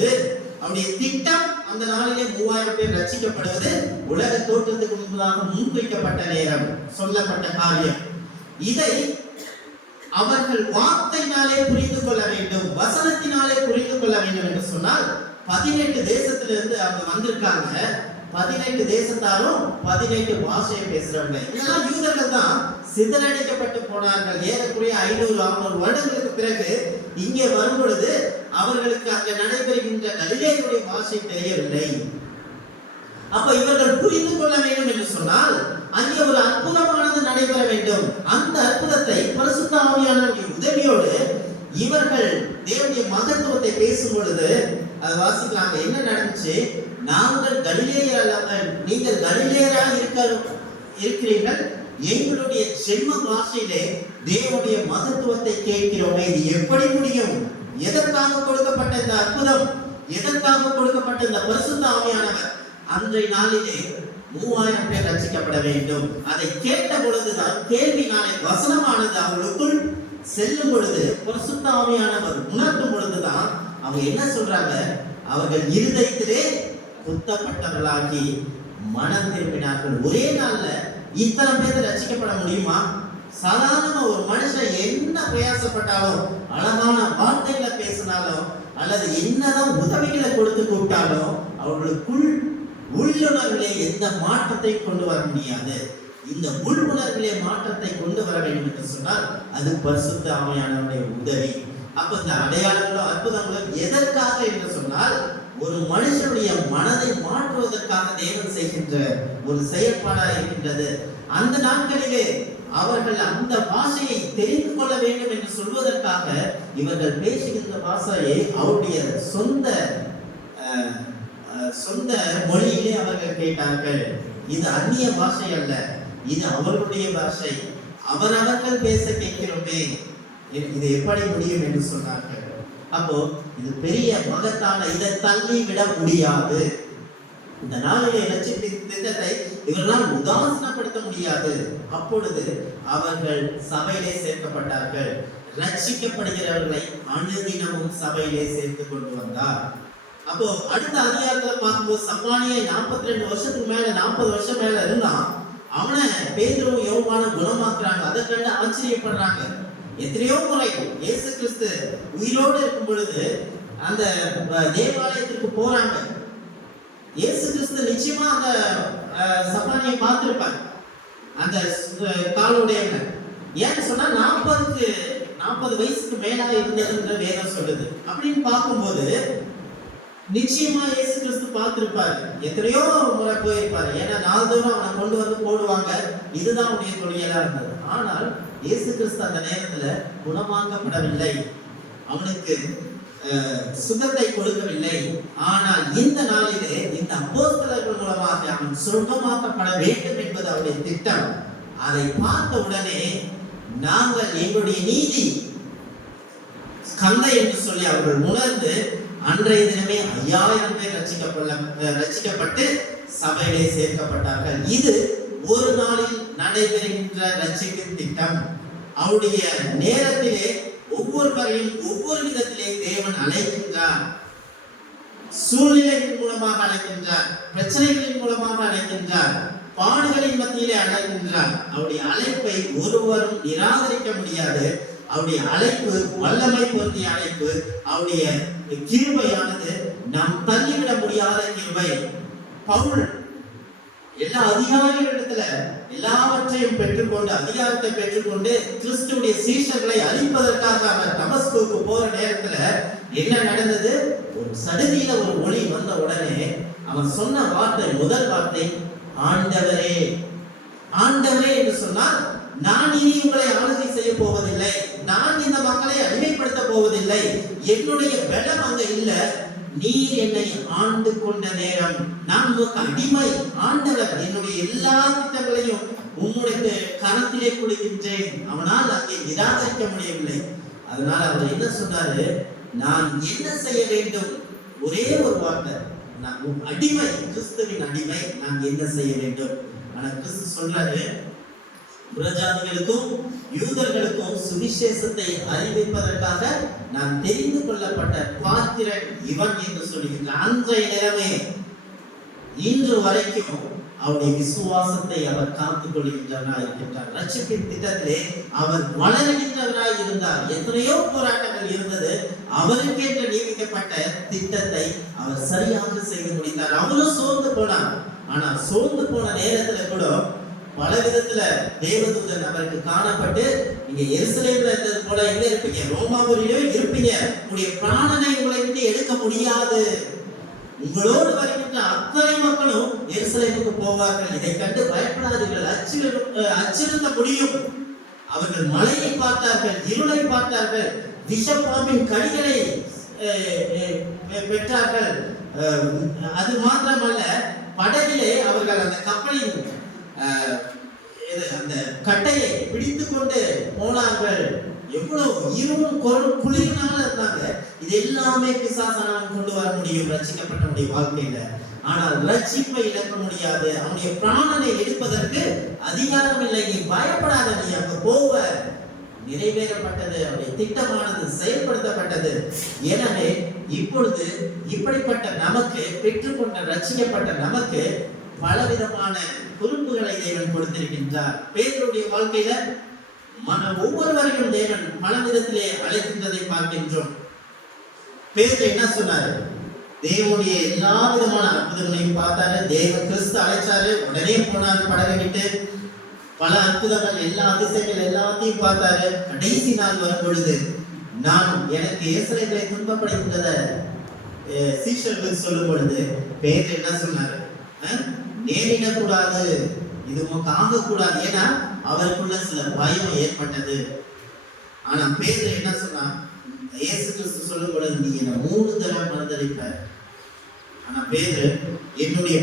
அவருடைய திட்டம் அந்த நாளிலே 3000 பேர் ரட்சிக்கப்படுவது உலக தோற்றத்துக்கு முன்பதாக முன்வைக்கப்பட்ட நேரம், சொல்லப்பட்ட காரியம். இதை அவர்கள் வார்த்தையினாலே புரிந்து கொள்ள வேண்டும், வசனத்தினாலே புரிந்து கொள்ள வேண்டும் என்று சொன்னால் 18 தேசத்திலிருந்து அவங்க வந்திருக்காங்க. 18 தேசத்தாரும் 18 பாஷையை பேசுறவங்க. இதெல்லாம் யூதர்கள் தான் சிதறடிக்கப்பட்டு போனார்கள். ஏறக்குறைய 500-600 வருடங்களுக்கு பிறகு இங்கே வரும் பொழுது அவர்களுக்கு அங்கே நடைபெறுகின்ற கலிலேயுடைய பாஷை தெரியவில்லை. அப்ப இவர்கள் புரிந்து கொள்ள வேண்டும் என்று சொன்னால் அங்கே ஒரு அற்புதமானது நடைபெற வேண்டும். அந்த அற்புதத்தை பரிசுத்த ஆவியானவருடைய உதவியோடு இவர்கள் தேவனுடைய மகத்துவத்தை பேசும் பொழுது அதை வாசிக்கிறாங்க. என்ன நடந்துச்சு? நாங்கள் கலிலேயர் அல்ல, நீங்கள் கலிலேயரா இருக்கிறீர்கள், எங்களுடைய ஜென்ம பாஷையிலே தேவனுடைய மகத்துவத்தை கேட்கிறோமே, இது எப்படி முடியும்? எதற்காக கொடுக்கப்பட்ட இந்த அற்புதம்? எதற்காக கொடுக்கப்பட்ட இந்த பரிசுத்த ஆவியானவர்? அன்றைய நாளிலே 3000 பேர் ரட்சிக்கப்பட வேண்டும். அதை கேட்ட பொழுதுதான் கேள்வினாலே வசனமானது அவர்களுக்குள் செல்லும் பொழுது, பரிசுத்த ஆவியானவர் உணர்த்தும் பொழுதுதான் அவங்க என்ன சொல்றாங்க? அவர்கள் இருதயத்திலே குத்தப்பட்டவர்களாகி மனம் திரும்பினார்கள். ஒரே நாள்ல இத்தனை பேர் ரட்சிக்கப்பட முடியுமா? சாதாரண ஒரு மனுஷன் என்ன பிரயாசப்பட்டாலும், அழகான வார்த்தைகளை பேசினாலும், அல்லது என்னதான் உதவிகளை கொடுத்து கூப்பிட்டாலும் அவர்களுக்குள் உள்ளுணர்விலே எந்த மாற்றத்தை கொண்டு வர முடியாது. இந்த உள்ளுணர்விலே மாற்றத்தை கொண்டு வர வேண்டும் என்று சொன்னால் அது பரிசுத்த ஆவியானவருடைய உதவி. அப்ப இந்த அடையாளங்களோ அற்புதங்களோ எதற்காக என்று சொன்னால் ஒரு மனுஷனுடைய மனதை மாற்றுவதற்காக தேவன் செய்கின்ற ஒரு செயற்பாடா இருக்கின்றது. அந்த நாட்களிலே அவர்கள் அந்த பாஷையை தெரிந்து கொள்ள வேண்டும் என்று சொல்வதற்காக இவர்கள் பேசுகின்ற பாஷையை அவருடைய சொந்த மொழியிலே அவர்கள் கேட்டார்கள். இது அந்நிய பாஷை அல்ல, இது அவர்களுடைய பாஷை. அவர்கள் பேச கேட்கிறோமே, இது எப்படி முடியும் என்று சொன்னார்கள். அப்போ இது பெரிய மகத்தான, இதை தள்ளி விட முடியாது. இந்த நாளிலே ரட்சிப்பின் திட்டத்தை இவர்களால் உதாசீனப்படுத்த முடியாது. அப்பொழுது அவர்கள் சபையிலே சேர்க்கப்பட்டார்கள். ரட்சிக்கப்படுகிறவர்களை அனுதினமும் சபையிலே சேர்த்து கொண்டு வந்தார். அப்போ அடுத்த அதிகாரத்துல பார்க்கும்போது சப்பானியை 42 வருஷத்துக்கு மேல 40 வருஷம் மேல இருந்தான். அவனை பேதுரு யோவான குணமாக்குறாங்க. அதை கண்டு ஆச்சரியப்படுறாங்க. எத்தனையோ முறை இயேசு கிறிஸ்து உயிரோடு இருக்கும் பொழுது அந்த தேவாலயத்திற்கு போறாங்க. இயேசு கிறிஸ்து நிச்சயமா அந்த சப்பானியை பார்த்திருப்பார், அந்த காலுடையவங்க. ஏன்னு சொன்னா 40 வயசுக்கு மேலா இருந்ததுன்ற வேதம் சொல்லுது. அப்படின்னு பார்க்கும்போது நிச்சயமா இயேசு கிறிஸ்து பார்த்திருப்பாரு, எத்தனையோ முறை போயிருப்பாரு. ஏன்னா நாள்தோறும் அவனை கொண்டு வந்து போடுவாங்க, இதுதான் அவனுடைய தொழிலா இருந்தது. ஆனால் இயேசு கிறிஸ்து அந்த நேரத்துல குணமாக்கப்படவில்லை, அவனுக்கு சுகத்தை கொடுக்கவில்லை. ஆனால் இந்த நாளிலே இந்த அப்போஸ்தலர்கள் மூலமாக அவன் சுகமாக்கப்பட வேண்டும் என்பது அவருடைய திட்டம். அதை பார்த்த உடனே நாங்கள் எங்களுடைய நீதி கந்தை என்று சொல்லி அவர்கள் உணர்ந்து அன்றைய தினமே 5000 பேர் ரட்சிக்கப்பட்டு சபையிலே சேர்க்கப்பட்டார்கள். இது ஒரு நாளில் நடைபெறுகின்ற ரட்சிக்கும் திட்டம். அவருடைய நேரத்திலே ஒவ்வொருவரையும் ஒவ்வொரு விதத்திலே தேவன் அழைக்கின்றார். சூழ்நிலைகளின் மூலமாக அழைக்கின்றார், பிரச்சனைகளின் மூலமாக அழைக்கின்றார், பாடுகளின் மத்தியிலே அழைக்கின்றார். அவருடைய அழைப்பை ஒருவரும் நிராகரிக்க முடியாது. அவருடைய அழைப்பு வல்லமை பொருந்திய அழைப்பு. அவருடைய கிருபையானது நாம் தள்ளிவிட முடியாத கிருபை. பவுல் எல்லா அதிகாரிகளிடத்துல எல்லாவற்றையும் பெற்றுக்கொண்டு அதிகாரத்தை பெற்றுக்கொண்டு கிறிஸ்துவுடைய சீஷர்களை அழிப்பதற்காக அவர் தமஸ்குவுக்கு போற நேரத்துல என்ன நடந்தது? ஒரு சடுதியில ஒரு ஒளி வந்த உடனே அவன் சொன்ன வார்த்தை, முதல் வார்த்தை ஆண்டவரே. ஆண்டவரே என்று சொன்னால், நான் இனி உங்களை ஆளுகை செய்ய போவதில்லை, நான் இந்த மக்களை அடிமைப்படுத்த போவதில்லை, என்னுடைய பலம் அங்க இல்ல, நீர் என்னை ஆண்டு கொண்ட நேரம், நான் உனக்கு அடிமை. ஆண்டவர் என்னுடைய எல்லா திட்டங்களையும் உம்முடைய கரத்திலே கொடுக்கின்றேன். அவனால் அங்கே நிராகரிக்க முடியவில்லை. அதனால அவர் என்ன சொன்னாரு? நான் என்ன செய்ய வேண்டும்? ஒரே ஒரு வார்த்தை, நான் அடிமை, கிறிஸ்துவின் அடிமை, நான் என்ன செய்ய வேண்டும்? ஆனா கிறிஸ்து சொல்றாரு, புறஜாதிகளுக்கும் யூதர்களுக்கும் சுவிசேஷத்தை அறிவிப்பதற்காக நான் தெரிந்து கொள்ளப்பட்ட பாத்திரன் இவன் என்று சொல்லுகின்றார். அன்றைய நிலைமை இன்று வரைக்கும் அவருடைய விசுவாசத்தை அவர் காத்துக் கொள்கின்றவராய் இருக்கின்றார். ரட்சிப்பின் திட்டத்திலே அவர் வளர்கின்றவராய் இருந்தார். எத்தனையோ போராட்டங்கள் இருந்தது, அவருக்கு என்று நியமிக்கப்பட்ட திட்டத்தை அவர் சரியாக செய்து முடித்தார். அவரும் சோர்ந்து போனார். ஆனால் சோர்ந்து போன நேரத்துல கூட பல விதத்துல தேவதூதன் அவருக்கு காணப்பட்டு, நீங்க எருசலேம்ல இருந்தது போல எங்க இருப்பீங்க? ரோமாபுரியிலும் இருப்பீங்க. உங்களுடைய பிராணனை உங்களை விட்டு எடுக்க முடியாது. உங்களோடு வருகின்ற அத்தனை மக்களும் எருசலேமுக்கு போவார்கள். இதை கண்டு பயப்படாதீர்கள், அச்சிருந்த முடியும். அவர்கள் மழையை பார்த்தார்கள், இருளை பார்த்தார்கள், விஷப்பாம்பின் கடிகளை பெற்றார்கள். அது மாத்திரமல்ல, படகிலே அவர்கள் அந்த கப்பலின் அந்த கட்டையை பிடித்து கொண்டு போனார்கள். எவ்வளவு இருவும் குளிர்னால இருந்தாங்க. இது எல்லாமே பிசாசானவன் கொண்டு வர முடியும் ரட்சிக்கப்பட்டவனுடைய வாழ்க்கையில. ஆனால் ரட்சிப்பை இழக்க முடியாது. அவனுடைய பிராணனை எடுப்பதற்கு அதிகாரம் இல்லை. நீ பயப்படாத, நீ அங்க போவ. நிறைவேறப்பட்டது, அவருடைய திட்டமானது செயல்படுத்தப்பட்டது. எனவே இப்பொழுது இப்படிப்பட்ட நமக்கு, பெற்றுக்கொண்ட ரட்சிக்கப்பட்ட நமக்கு பலவிதமான பொறுப்புகளை தேவன் கொடுத்திருக்கின்றார். பேதுருடைய வாழ்க்கையில ஒவ்வொருவரையும் தேவன் பல விதத்திலே அழைக்கின்றதை பார்க்கின்றோம். பேதுரு என்ன சொன்னாரு? தேவனுடைய எல்லா விதமான அற்புதங்களையும் பார்த்தாரு. தேவன் கிறிஸ்து அழைச்சாரு, உடனே போனாரு படகை விட்டு. பல அற்புதங்கள், எல்லா அதிசயங்கள் எல்லாத்தையும் பார்த்தாரு. கடைசி நாள் வரும் பொழுது, நான் எனக்கு எருசலேமிலே துன்பப்படுகின்றத சீஷர்கள் சொல்லும் பொழுது பேதுரு என்ன சொன்னாரு? நேரிடக்கூடாது, இது உனக்கு ஆகக்கூடாது. ஏன்னா அவருக்குள்ள சில பயம் ஏற்பட்டது. ஆனா பேதுரு என்ன சொன்னா? இயேசு கிறிஸ்து சொல்லும் பொழுது, நீ என்ன 3 தடவை மறுதலிப்ப. ஆனா பேதுரு, என்னுடைய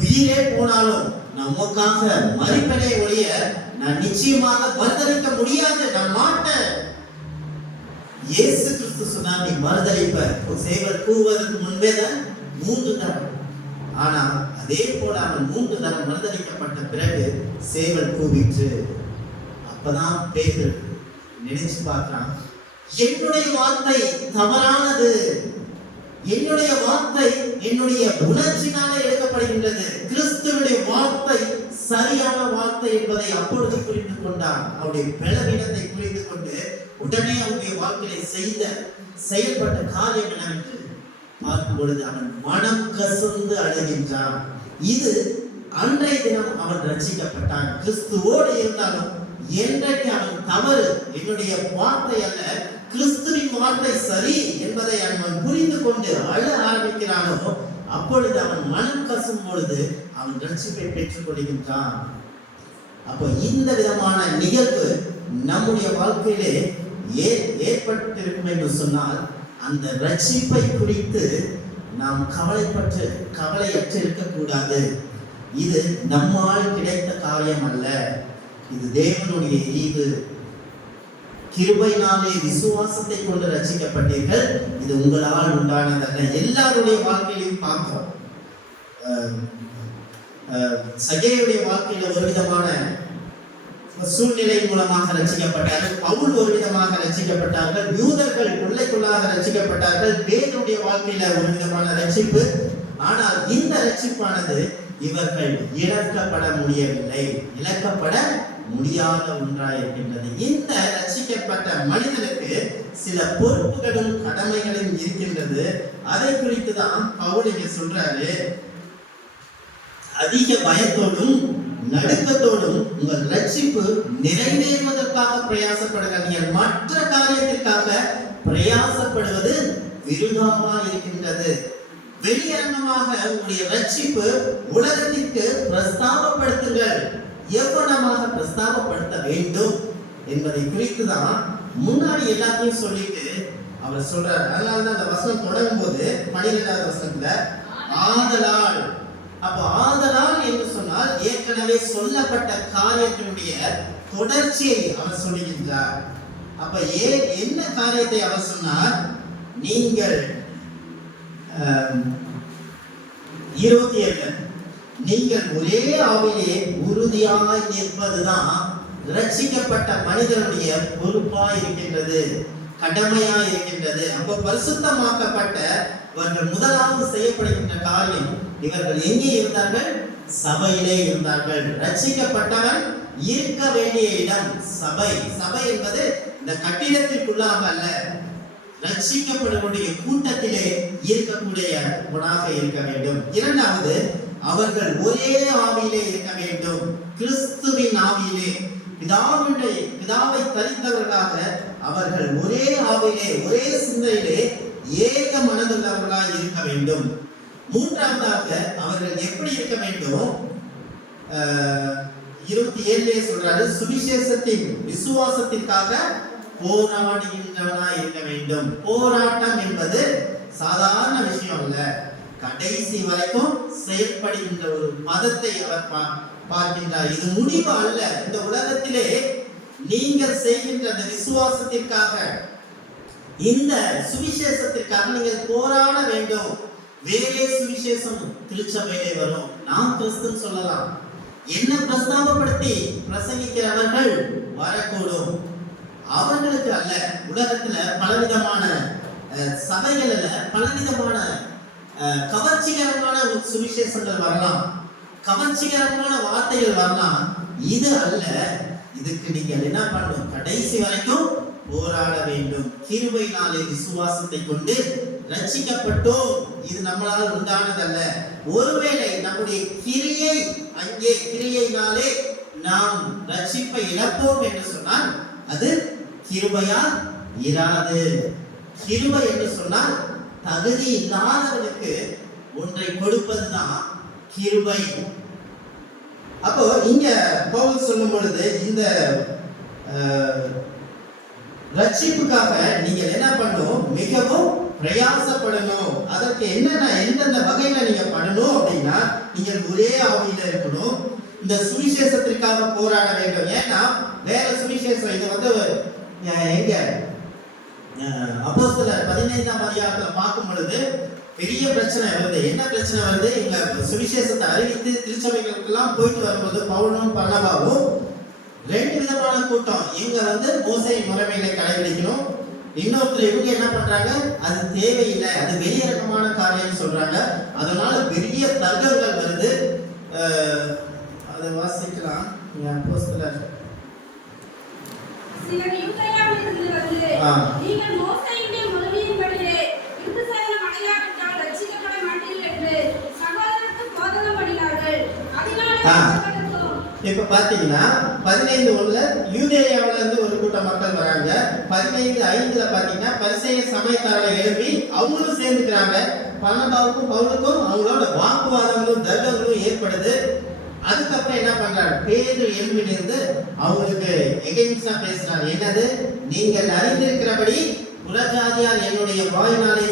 உயிரே போனாலும் நான் உமக்காக மரிப்பனே ஒழிய நான் நிச்சயமாக மறுதலிக்க முடியாது, நான் மாட்டேன். இயேசு கிறிஸ்து சொன்னா, நீ மறுதலிப்ப. சேவல் கூவதற்கு முன்பே தான் 3 தடவை. ஆனா அதே போல அவன் 3 தடவை மறுதலிக்கப்பட்ட பிறகு சேவல் கூவிற்று. அப்பதான் பேதுரு நினைச்சு பார்க்கிறான், என்னுடைய வார்த்தை தவறானது, என்னுடைய வார்த்தை என்னுடைய உணர்ச்சினால எடுக்கப்படுகின்றது, கிறிஸ்துவுடைய வார்த்தை சரியான வார்த்தை என்பதை அப்பொழுது புரிந்து கொண்டான். அவருடைய பலவீனத்தை புரிந்து கொண்டு உடனே அவனுடைய வாழ்க்கையில செயல்பட்ட காரியம் என்னவென்று பார்க்கும் பொழுது அவன் மனம் கசந்து அழுகின்றான். இது அன்றைய தினம் அவன் ரட்சிக்கப்பட்டான். கிறிஸ்துவோடு இருந்தாலும் என்றைக்கு அவன் தவறு என்னுடைய வார்த்தை அல்ல, கிறிஸ்துவின் வார்த்தை சரி என்பதை அவன் புரிந்து கொண்டு அழ ஆரம்பிக்கிறானோ அப்பொழுது அவன் மனம் கசும் பொழுது அவன் ரட்சிப்பை பெற்றுக் கொள்கின்றான். அப்போ இந்த விதமான நிகழ்வு நம்முடைய வாழ்க்கையிலே ஏற்பட்டிருக்கும் என்று சொன்னால் அந்த ரட்சிப்பை குறித்து நாம் கவலையற்று இருக்கக்கூடாது. இது நம்மால் கிடைத்த காரியம் அல்ல, இது தேவனுடைய ஈவு. கிருபையினாலே விசுவாசத்தை கொண்டு ரட்சிக்கப்பட்டீர்கள், இது உங்களால் உண்டானதல்ல. எல்லாருடைய வாழ்க்கையிலையும் பார்க்கிறோம். சகேயுடைய வாழ்க்கையில ஒரு விதமான சூழ்நிலை மூலமாக ரட்சிக்கப்பட்டார்கள். பவுல் ஒரு விதமாக ரட்சிக்கப்பட்டார்கள். யூதர்கள் கொள்ளைக்குள்ளாக ரட்சிக்கப்பட்டார்கள். பேதுருடைய வாழ்க்கையில ஒரு விதமான ரட்சிப்பு. ஆனால் இந்த ரட்சிப்பானது இவர்கள் இழக்கப்பட முடியவில்லை, இழக்கப்பட முடியாத ஒன்றாயிருக்கின்றது. இந்த ரட்சிக்கப்பட்ட மனிதனுக்கு சில பொறுப்புகளும் கடமைகளும் இருக்கின்றது. அதை குறித்து தான் பவுல் இங்க சொல்றாரு, அதிக பயத்தோடும் நடுக்கத்தோடும் உங்கள் ரட்சிப்பு நிறைவேறுவதற்காக பிரயாசப்படுங்கள். நீங்கள் மற்ற காரியத்திற்காக பிரயாசப்படுவது விருதாவா இருக்கின்றது. வெளியரங்கமாக உங்களுடைய ரட்சிப்பு உலகத்திற்கு பிரஸ்தாபப்படுத்துங்கள். எவ்வளமாக பிரஸ்தாபப்படுத்த வேண்டும் என்பதை குறித்து தான் முன்னாடி எல்லாத்தையும் சொல்லிட்டு அவர் சொல்றாரு. அதனாலதான் அந்த வசனம் தொடங்கும் போது 12வது வசனத்துல ஆதலால், அப்போ ஆதலால் என்று சொன்னால் ஏற்கனவே சொல்லப்பட்ட காரியத்தினுடைய தொடர்ச்சியை அவர் சொல்லுகின்றார். அப்ப என்ன காரியத்தை அவர் சொன்னார்? நீங்கள் 27 நீங்கள் ஒரே ஆவிலே உறுதியாய் நிற்பதுதான் ரட்சிக்கப்பட்ட மனிதனுடைய பொறுப்பாய் இருக்கின்றது, கடமையாய் இருக்கின்றது. அப்ப பரிசுத்தமாக்கப்பட்டவர்கள் முதலாவது செய்யப்படுகின்ற காரியம், இவர்கள் எங்கே இருந்தார்கள்? சபையிலே இருந்தார்கள். ரட்சிக்கப்பட்டவன் இருக்க வேண்டிய இடம் சபை. சபை என்பது இந்த கட்டிடத்திற்குள்ளாக அல்ல, ரட்சிக்கப்படுவடைய கூட்டத்திலே இருக்கக்கூடியவனாக இருக்க வேண்டும். இரண்டாவது, அவர்கள் ஒரே ஆவியிலே இருக்க வேண்டும், கிறிஸ்துவின் ஆவியிலே. பிதாவை தரித்தவர்களாக அவர்கள் ஒரே ஆவியிலே, ஒரே சிந்தையிலே ஏக மனதுள்ளவர்களாக இருக்க வேண்டும். மூன்றாவதாக அவர்கள் எப்படி இருக்க வேண்டும்? 27 சொல்றாரு, சுவிசேஷத்தின் விசுவாசத்திற்காக போராடுகின்றவனாய் இருக்க வேண்டும். போராட்டம் என்பது சாதாரண விஷயம் அல்ல, கடைசி வரைக்கும் செயல்படுகின்ற ஒரு மதத்தை அவர் பார்க்கின்றார். இது முடிவு அல்ல. இந்த உலகத்திலே நீங்கள் செய்கின்ற அந்த விசுவாசத்திற்காக, இந்த சுவிசேஷத்திற்காக நீங்கள் போராட வேண்டும். வேறே சுவிசேஷம் திருச்சபையிலே வரும், நாம் கிறிஸ்துன்னு சொல்லலாம், என்ன பிரஸ்தாபப்படுத்தி பிரசங்கிக்கிறவர்கள் வரக்கூடும். அவர்களுக்கு அல்ல. உலகத்துல பலவிதமான சபைகள்ல பலவிதமான கவர்ச்சிகரமான சுவிசேஷங்கள் வரலாம், கவர்ச்சிகரமான வார்த்தைகள் வரலாம். இது அல்ல. இதுக்கு நீங்கள் என்ன பண்ணணும்? கடைசி வரைக்கும் போராட வேண்டும். கிருபையினாலே விசுவாசத்தை கொண்டு ரட்சிக்கப்பட்டோம். இது நம்மளால் உண்டானதல்ல. ஒருவேளை நம்முடைய கிரியையினாலே நாம் ரட்சிப்பை இழப்போம் என்று சொன்னால் அது கிருபையால் இராது. கிருபை என்று சொன்னால் தகுதி இல்லாதவனுக்கு ஒன்றை கொடுப்பதுதான் கிருபை. அப்போ இங்க பவுல் சொல்லும் பொழுது இந்த ரட்சிப்புக்காக நீங்கள் என்ன பண்ணணும்? மிகவும் பிரயாசப்படணும். அதற்கு எந்தெந்த வகையில நீங்க பண்ணணும் அப்படின்னா, நீங்கள் ஒரே ஆவியில இருக்கணும், இந்த சுவிசேஷத்திற்காக போராட வேண்டும். ஏன்னா வேற சுவிசேஷம் இது எங்க அப்போஸ்தலர் 15ஆம் அதிகாரத்துல பார்க்கும் பொழுது பெரிய பிரச்சனை வருது. என்ன பிரச்சனை வருது? இங்க சுவிசேஷத்தை அறிவித்து திருச்சபைகளுக்கெல்லாம் போயிட்டு வரும்போது பவுலும் பர்னபாவும் ரெண்டு விதமான கூட்டம். இவங்க மோசே முறைமைகளை கடைபிடிக்கணும், இன்னொருத்தர் இவங்க என்ன பண்றாங்க, அது தேவையில்லை, அது வெளியரங்கமான காரியம் சொல்றாங்க. அதனால பெரிய தர்க்கங்கள் வருது. அதை வாசிக்கலாம். அப்போஸ்தலர் சிலர் யூதேயாவிலிருந்து வந்து இப்ப பாத்தீங்கன்னா 15:1 யூதேயாவுல இருந்து ஒரு கூட்டம் மக்கள் வராங்க. 15:5 பாத்தீங்கன்னா பரிசேய சமயத்தாரை எழுப்பி அவங்களும் சேர்ந்துக்கிறாங்க. பர்னபாவுக்கும் பவுலுக்கும் அவங்களோட வாக்குவாதங்களும் தர்க்கங்களும் ஏற்படுது. அதுக்கப்புறம் என்ன பண்றாரு? பேதுரு எழும்பிலிருந்து அவங்களுக்கு எகெயின்ஸ்டா பேசுறாரு. என்னது? நீங்கள் அறிந்திருக்கிறபடி புறஜாதியார் என்னுடைய வாயினாலே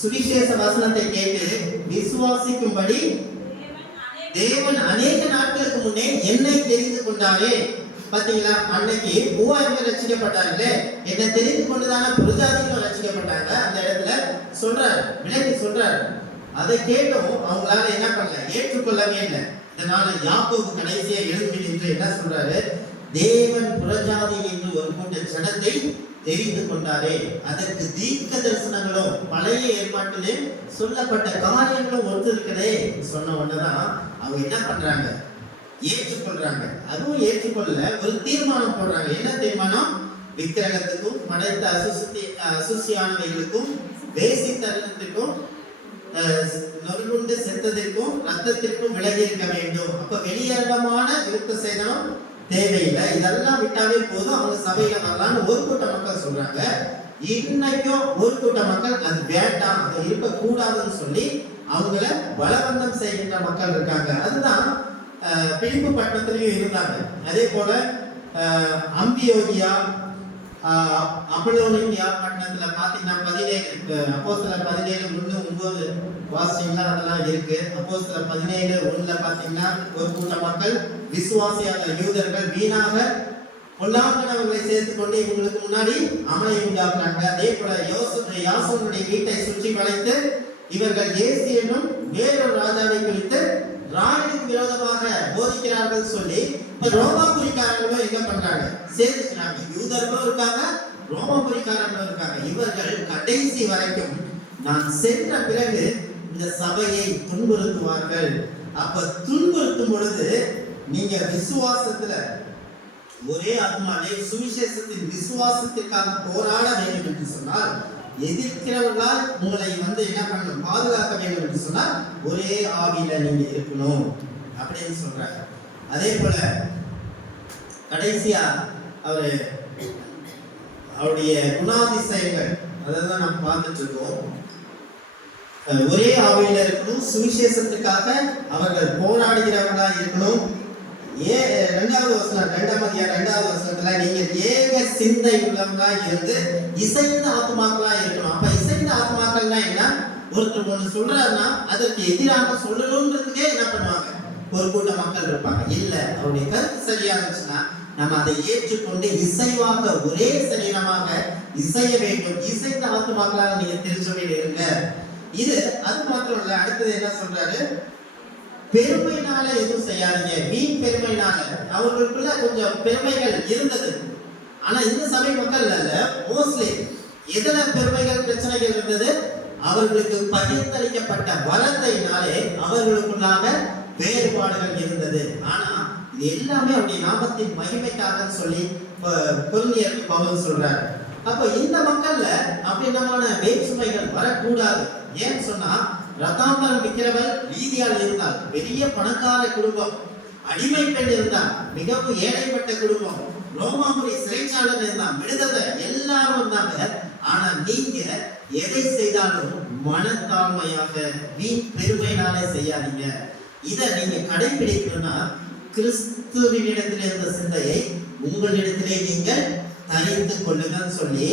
சுவிசேஷ வசனத்தை கேட்டு விசுவாசிக்கும்படி தேவன் அநேக நாட்களுக்கு முன்னே என்னை தெரிந்து கொண்டாரே. பாத்தீங்களா? அன்னைக்கு 3000 பேர் ரட்சிக்கப்பட்டாங்களே, என்ன தெரிந்து கொண்டுதானே புறஜாதிகளும் ரட்சிக்கப்பட்டாங்க. அந்த இடத்துல சொல்றாரு, விளக்கி சொல்றாரு. அதை கேட்டும் அவங்களால என்ன பண்ணல, ஏற்றுக்கொள்ளவே இல்லை. இதனால யாக்கோபு கடைசியா எழுந்து நின்று என்ன சொல்றாரு? தேவன் புறஜாதி என்று ஒரு கூட்ட ஜனத்தை தெரிந்து கொண்டாரே, அதற்கு தீர்க்க தரிசனங்களும் பழைய ஏற்பாட்டிலே சொல்லப்பட்ட காரியங்களும் ஒத்து இருக்கிறதே சொன்ன உடனேதான் அவங்க என்ன பண்றாங்க? ஏற்றுக்கொள்றாங்க. அதுவும் ஏற்றுக்கொள்ள ஒரு தீர்மானம் போடுறாங்க. என்ன தீர்மானம்? விக்கிரகத்துக்கும் படைத்த அசுசியானவைகளுக்கும் வேசித்தனத்திற்கும் நொறுங்குண்டு செத்ததற்கும் ரத்தத்திற்கும் விலகி இருக்க வேண்டும். அப்ப வெளியரங்கமான விருத்த சேதனம் தேவையில்லை, இதெல்லாம் விட்டாவே போதும், அவங்க சபையில வரலாம்னு ஒரு கூட்ட மக்கள் சொல்றாங்க. இன்னைக்கும் ஒரு கூட்ட மக்கள் அது வேண்டாம், அது இருக்கக்கூடாதுன்னு சொல்லி அவங்கள பலவந்தம் செய்கின்ற மக்கள் இருக்காங்க. அதுதான் பிலிப்பு பட்டணத்திலையும் இருந்தாங்க. அதே போல அம்பியோகியா அப்போலோனியா பட்டணத்துல பாத்தீங்கன்னா 17 அப்போஸ்தலர் 17:1-9 வாசிச்சீங்கன்னா அதெல்லாம் இருக்கு. அப்போஸ்தலர் 17:1 பாத்தீங்கன்னா ஒரு கூட்ட மக்கள் விசுவாசியான யூதர்கள் வீணாக பொல்லாங்கனவர்களை சேர்த்துக் கொண்டு இவங்களுக்கு முன்னாடி அமளை உண்டாக்குறாங்க. அதே போல யாசோனுடைய வீட்டை சுற்றி வளைத்து இவர்கள் இயேசு என்னும் வேறொரு ராஜாவை குறித்து ராணிக்கு விரோதமாக போதிக்கிறார்கள் சொல்லி இப்ப ரோமாபுரிக்காரங்களும் என்ன பண்றாங்க? சேர்த்துக்கிறாங்க. யூதர்களும் இருக்காங்க, ரோமாபுரிக்காரங்களும் இருக்காங்க. இவர்கள் கடைசி வரைக்கும் நான் சென்ற பிறகு இந்த சபையை துன்புறுத்துவார்கள். அப்ப துன்புறுத்தும் பொழுது நீங்க விசுவாசத்துல ஒரே ஆத்மாவே சுவிசேஷத்தின் விசுவாசத்திற்காக போராட வேண்டும் என்று சொன்னால், எதிர்க்கிறவர்களால் உங்களை என்ன பண்ணணும்? பாதுகாக்க வேண்டும் என்று சொன்னால் ஒரே ஆவியில நீங்க இருக்கணும் அப்படின்னு சொல்றாங்க. அதே போல கடைசியா அவருடைய குணாதிசயங்கள் அதான் நம்ம பார்த்துட்டு இருக்கோம். ஒரே ஆவியில இருக்கணும், சுவிசேஷத்துக்காக அவர்கள் போராடுகிறவர்களா இருக்கணும். 2வது வசனம் 2ஆம் அதிகாரம் 2வது வசனத்துல நீங்க ஏக சிந்தை உள்ளவங்களா இருந்து இசைந்த ஆத்மாக்களா இருக்கணும். அப்ப இசைந்த ஆத்மாக்கள்னா என்ன? ஒருத்தர் ஒண்ணு சொல்றாருன்னா அதற்கு எதிராக சொல்லணும்ன்றதுக்கே என்ன பண்ணுவாங்க? ஒரு கூட்ட மக்கள் இருப்பாங்க. இல்ல, அவருடைய கருத்து சரியா இருந்துச்சுன்னா நம்ம அதை ஏற்றுக்கொண்டு இசைவாக ஒரே சரீரமாக இசைய வேண்டும். இசைந்த ஆத்மாக்களாக நீங்க திருச்சபையில் இருங்க. இது அது மாத்திரம் இல்ல. அடுத்தது என்ன சொல்றாரு? பெருமையினால எதுவும் செய்யாதீங்க. வீண் பெருமையினால அவர்களுக்குள்ள கொஞ்சம் பெருமைகள் இருந்தது. ஆனா இந்த சபை மக்கள் அல்ல, மோஸ்ட்லி எதுல பெருமைகள் பிரச்சனைகள் இருந்தது? அவர்களுக்கு பகிர்ந்தளிக்கப்பட்ட வரத்தையினாலே அவர்களுக்குள்ளாக வேறுபாடுகள் இருந்தது. ஆனா இது எல்லாமே அவருடைய நாமத்தின் மகிமைக்காக சொல்லி கொரிந்தியருக்கு பவுல் சொல்றாரு. அப்ப இந்த மக்கள்ல அப்படின்னமான வேற்றுமைகள் வரக்கூடாது. ஏன்னு சொன்னா ரத்தாம்பரம் விற்கிறவள் லீதியால் இருந்தால், பெரிய பணக்கார குடும்பம், அடிமை பெண் இருந்தால், மிகவும் ஏழைப்பட்ட குடும்பம், ரோமாபுரி சிறைச்சாளர் இருந்தால், விடுதலை எல்லாரும் இருந்தாங்க. ஆனா நீங்க எதை செய்தாலும் மனத்தாழ்மையாக வீண் பெருமையினாலே செய்யாதீங்க. இதை நீங்க கடைபிடிக்கணும்னா கிறிஸ்துவினிடத்திலே இருந்த சிந்தையை உங்களிடத்திலே நீங்கள் தரித்து கொள்ளுங்கன்னு சொல்லி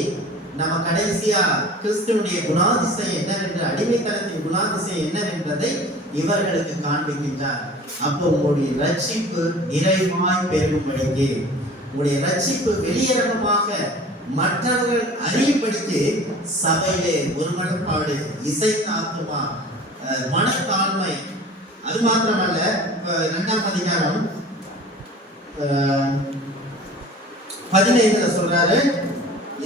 நம்ம கடைசியா கிறிஸ்துவனுடைய குணாதிசயம் என்னவென்று, அடிமைத்தனத்தின் குணாதிசயம் என்னவென்றதை இவர்களுக்கு காண்பிக்கின்றார். அப்போ உங்களுடைய ரட்சிப்பு நிறைவாய் பெருகும்படிக்கு, உங்களுடைய ரட்சிப்பு வெளியரங்கமாக மற்றவர்கள் அறியும்படிக்கு சபையிலே ஒருமனப்பாடு, இசைந்த ஆத்துமா, மனத்தாழ்மை. அது மாத்திரமல்ல, 2ஆம் அதிகாரம் 15 சொல்றாரு,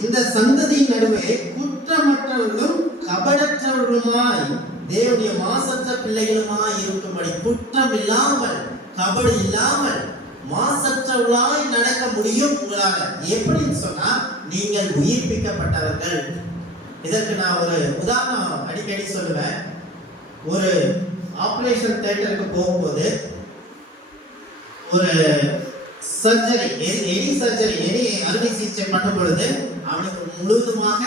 இந்த சந்ததியின் நடுவே குற்றமற்றவர்களும் கபடற்றவர்களுமாய் தேவனுடைய மாசற்ற பிள்ளைகளுமாய் இருக்கும்படி, குற்றம் இல்லாமல் கபடு இல்லாமல் மாசற்றவர்களாய் நடக்க முடியும் உங்களால. எப்படின்னு சொன்னா, நீங்கள் உயிர்ப்பிக்கப்பட்டவர்கள். இதற்கு நான் ஒரு உதாரணம் அடிக்கடி சொல்லுவேன். ஒரு ஆபரேஷன் தியேட்டருக்கு போகும்போது ஒரு சர்ஜரி, எனி சர்ஜரி, எனி அறுவை சிகிச்சை பண்ணும் பொழுது அவனுக்கு முழுவதுமாக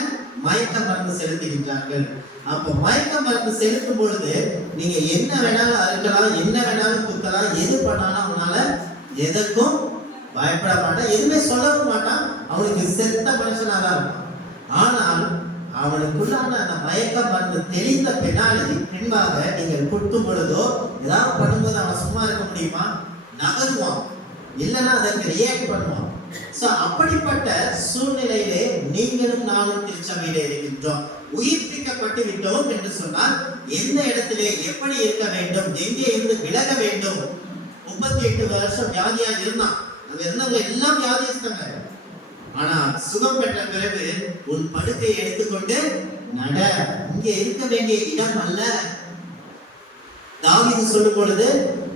மயக்க மருந்து செலுத்துகின்றார்கள். அப்போ மயக்க மருந்து செலுத்தும் பொழுது நீங்க என்ன வேணாலும் அறுக்கலாம், என்ன வேணாலும் குத்தலாம், எது பண்ணாலும் அவனால எதற்கும் பயப்பட மாட்டான், எதுவுமே சொல்லவும் மாட்டான். அவனுக்கு செத்த மனுஷனா தான் இருப்பான். ஆனால் அவனுக்குள்ளான அந்த மயக்க மருந்து தெளிந்த பின்பாக நீங்கள் குட்டும் பொழுதோ ஏதாவது பண்ணும்போது அவன் சும்மா இருக்க முடியுமா? நகருவான், இல்லைன்னா அதற்கு ரியாக்ட் பண்ணுவான். சோ அப்படிப்பட்ட சூழ்நிலையிலே நீங்களும் நானும் திருச்சபையிலே இருக்கின்றோம். உயிர்ப்பிக்கப்பட்டு விட்டோம் என்று சொன்னால் எந்த இடத்திலே எப்படி இருக்க வேண்டும், எங்கே இருந்து விலக வேண்டும். 38 வருஷம் வியாதியா இருந்தான், அங்க இருந்தவங்க எல்லாம் வியாதிஸ்தாங்க. ஆனா சுகம் பெற்ற பிறகு உன் படுக்கையை எடுத்துக்கொண்டு நட, இங்க இருக்க வேண்டிய இடம் அல்ல. தாவீது சொல்லும் பொழுது,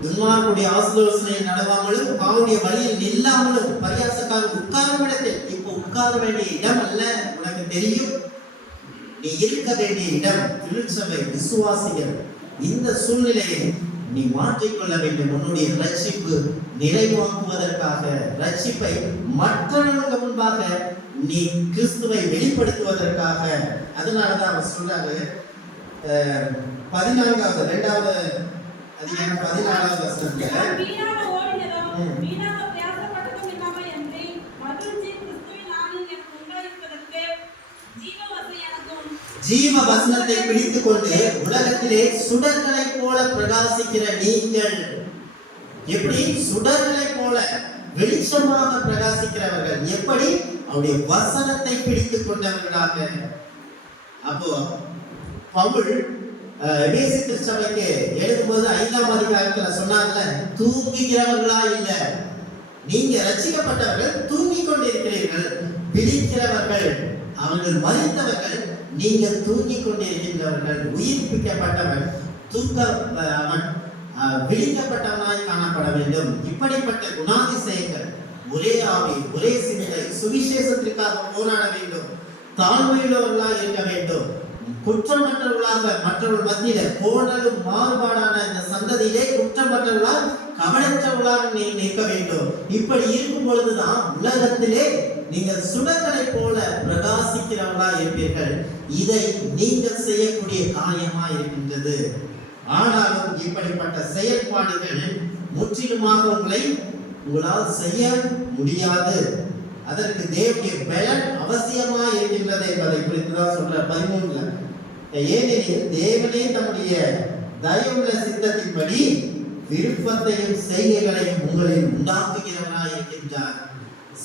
துன்மார்க்குடைய ஆலோசனையில் நடவாமலும் பாவனுடைய வழியில் நில்லாமலும் பரியாசக்காரர் உட்காரும் இடத்தில், இப்போ உட்கார வேண்டிய இடம் அல்ல. உனக்கு தெரியும் நீ இருக்க வேண்டிய இடம் திருச்சபை, விசுவாசிகள். இந்த சூழ்நிலையை நீ மாற்றிக்கொள்ள வேண்டும். உன்னுடைய ரட்சிப்பு நிறைவாக்குவதற்காக, ரட்சிப்பை மற்றவர்களுக்கு முன்பாக நீ கிறிஸ்துவை வெளிப்படுத்துவதற்காக. அதனாலதான் அவர் சொல்றாரு, 14வது 2வது அதிகாரம் 14வது வசனத்துல, ஜீவ வசனத்தை பிடித்துக் கொண்டு உலகத்திலே சுடர்களை போல பிரகாசிக்கிற நீங்கள். எப்படி? சுடர்களை போல வெளிச்சமாக பிரகாசிக்கிறவர்கள். எப்படி? அவருடைய வசனத்தை பிடித்துக் கொண்டவர்களாக. அப்போ பவுல் எபேசு திருச்சபைக்கு எழுதும்போது 5ஆம் அதிகாரத்துல சொன்னார்ல, தூங்குகிறவர்களா இல்ல, நீங்க ரட்சிக்கப்பட்டவர்கள் தூங்கிக் கொண்டிருக்கிறீர்கள். விழிக்கிறவர்கள், அவர்கள் மரித்தவர்கள், நீங்கள் தூங்கிக் கொண்டிருக்கின்றவர்கள். உயிர்ப்பிக்கப்பட்டவன் விழிக்கப்பட்டவனாய் காணப்பட வேண்டும். இப்படிப்பட்ட குணாதிசயங்கள், ஒரே ஆவி, ஒரே சிந்தை, சுவிசேஷத்திற்காக போராட வேண்டும், தாழ்மையுள்ளவர்களாக இருக்க வேண்டும், குற்றமற்றவர்களாக மற்றவர்கள் மத்தியில கோணலும் மாறுபாடான இந்த சந்ததியிலே குற்றமற்றவர்களால் கவனற்றவர்களாக நிற்க வேண்டும். இப்படி இருக்கும் பொழுதுதான் உலகத்திலே நீங்கள் சுடர்களை போல பிரகாசிக்கிறவர்களா இருப்பீர்கள். இதை நீங்கள் செய்யக்கூடிய காரியமா இருக்கின்றது. ஆனாலும் இப்படிப்பட்ட செயல்பாடுகள் முற்றிலுமாக உங்களால் செய்ய முடியாது. அதற்கு தேவனுடைய பலன் அவசியமா இருக்கின்றது என்பதை குறித்துதான் சொல்ற 13ல. ஏனெனில் தேவனே தம்முடைய தயவுள்ள சித்தத்தின்படி விருப்பத்தையும் செய்கைகளையும் உங்களில் உண்டாக்குகிறவராய் இருக்கின்றார்.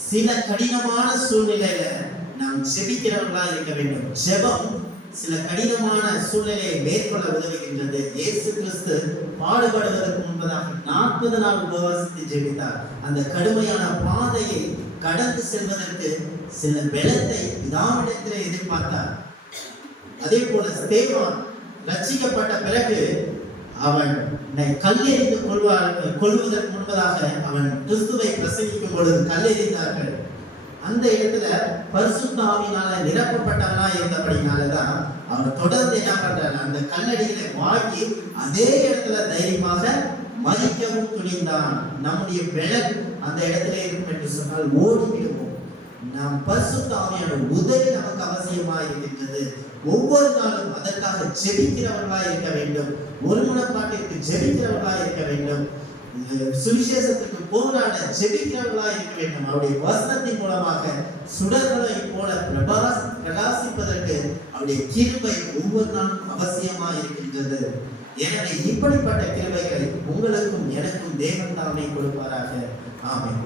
சில கடினமான சூழ்நிலையில நாம் ஜெபிக்கிறவர்களா இருக்க வேண்டும். ஜெபம் சில கடினமான சூழ்நிலையை மேற்கொள்ள உதவுகின்றது. இயேசு கிறிஸ்து பாடுபடுவதற்கு முன்பதாக 40 நாள் உபவாசித்து ஜெபித்தார். அந்த கடுமையான பாதையை கடந்து செல்வதற்கு சில பலத்தை பிதாவிடத்திலே எதிர்பார்த்தார். அதே போல ஸ்தேவான் ரட்சிக்கப்பட்ட பிறகு அவன் கல்லெறிந்து கொள்வதற்கு முன்பதாக அவன் கிறிஸ்துவை பிரசங்கிக்கும் பொழுது கல்லெறிந்தார்கள். அந்த இடத்துல பரிசுத்த ஆவியினால நிரப்பப்பட்டவனா இருந்தபடினாலதான் அவன் தொடர்ந்து என்ன பண்றான், அந்த கல்லடிகளை வாங்கி அதே இடத்துல தைரியமாக மதிக்கவும் துணிந்தான். நம்முடைய பலன் அந்த இடத்துல இருக்கும் என்று சொன்னால் ஓடிவிடுவோம். நாம் பரிசுத்த ஆவியான உதவி நமக்கு அவசியமா இருக்கின்றது. ஒவ்வொரு நாளும் அதற்காக ஜெபிக்கிறவர்களாய் இருக்க வேண்டும். ஒரு முனப்பாட்டிற்கு ஜெபிக்கிறவர்களாய் இருக்க வேண்டும். சுவிசேஷத்திற்கு போராட ஜெபிக்கிறவர்களாய் இருக்க வேண்டும். அவருடைய வசனத்தின் மூலமாக சுடர்களை போல பிரகாசிப்பதற்கு அவருடைய கிருபை ஒவ்வொரு நாளும் அவசியமா இருக்கின்றது. எனவே இப்படிப்பட்ட கிருபைகளை உங்களுக்கும் எனக்கும் தேவன் தாமே கொடுப்பாராக. ஆமென்.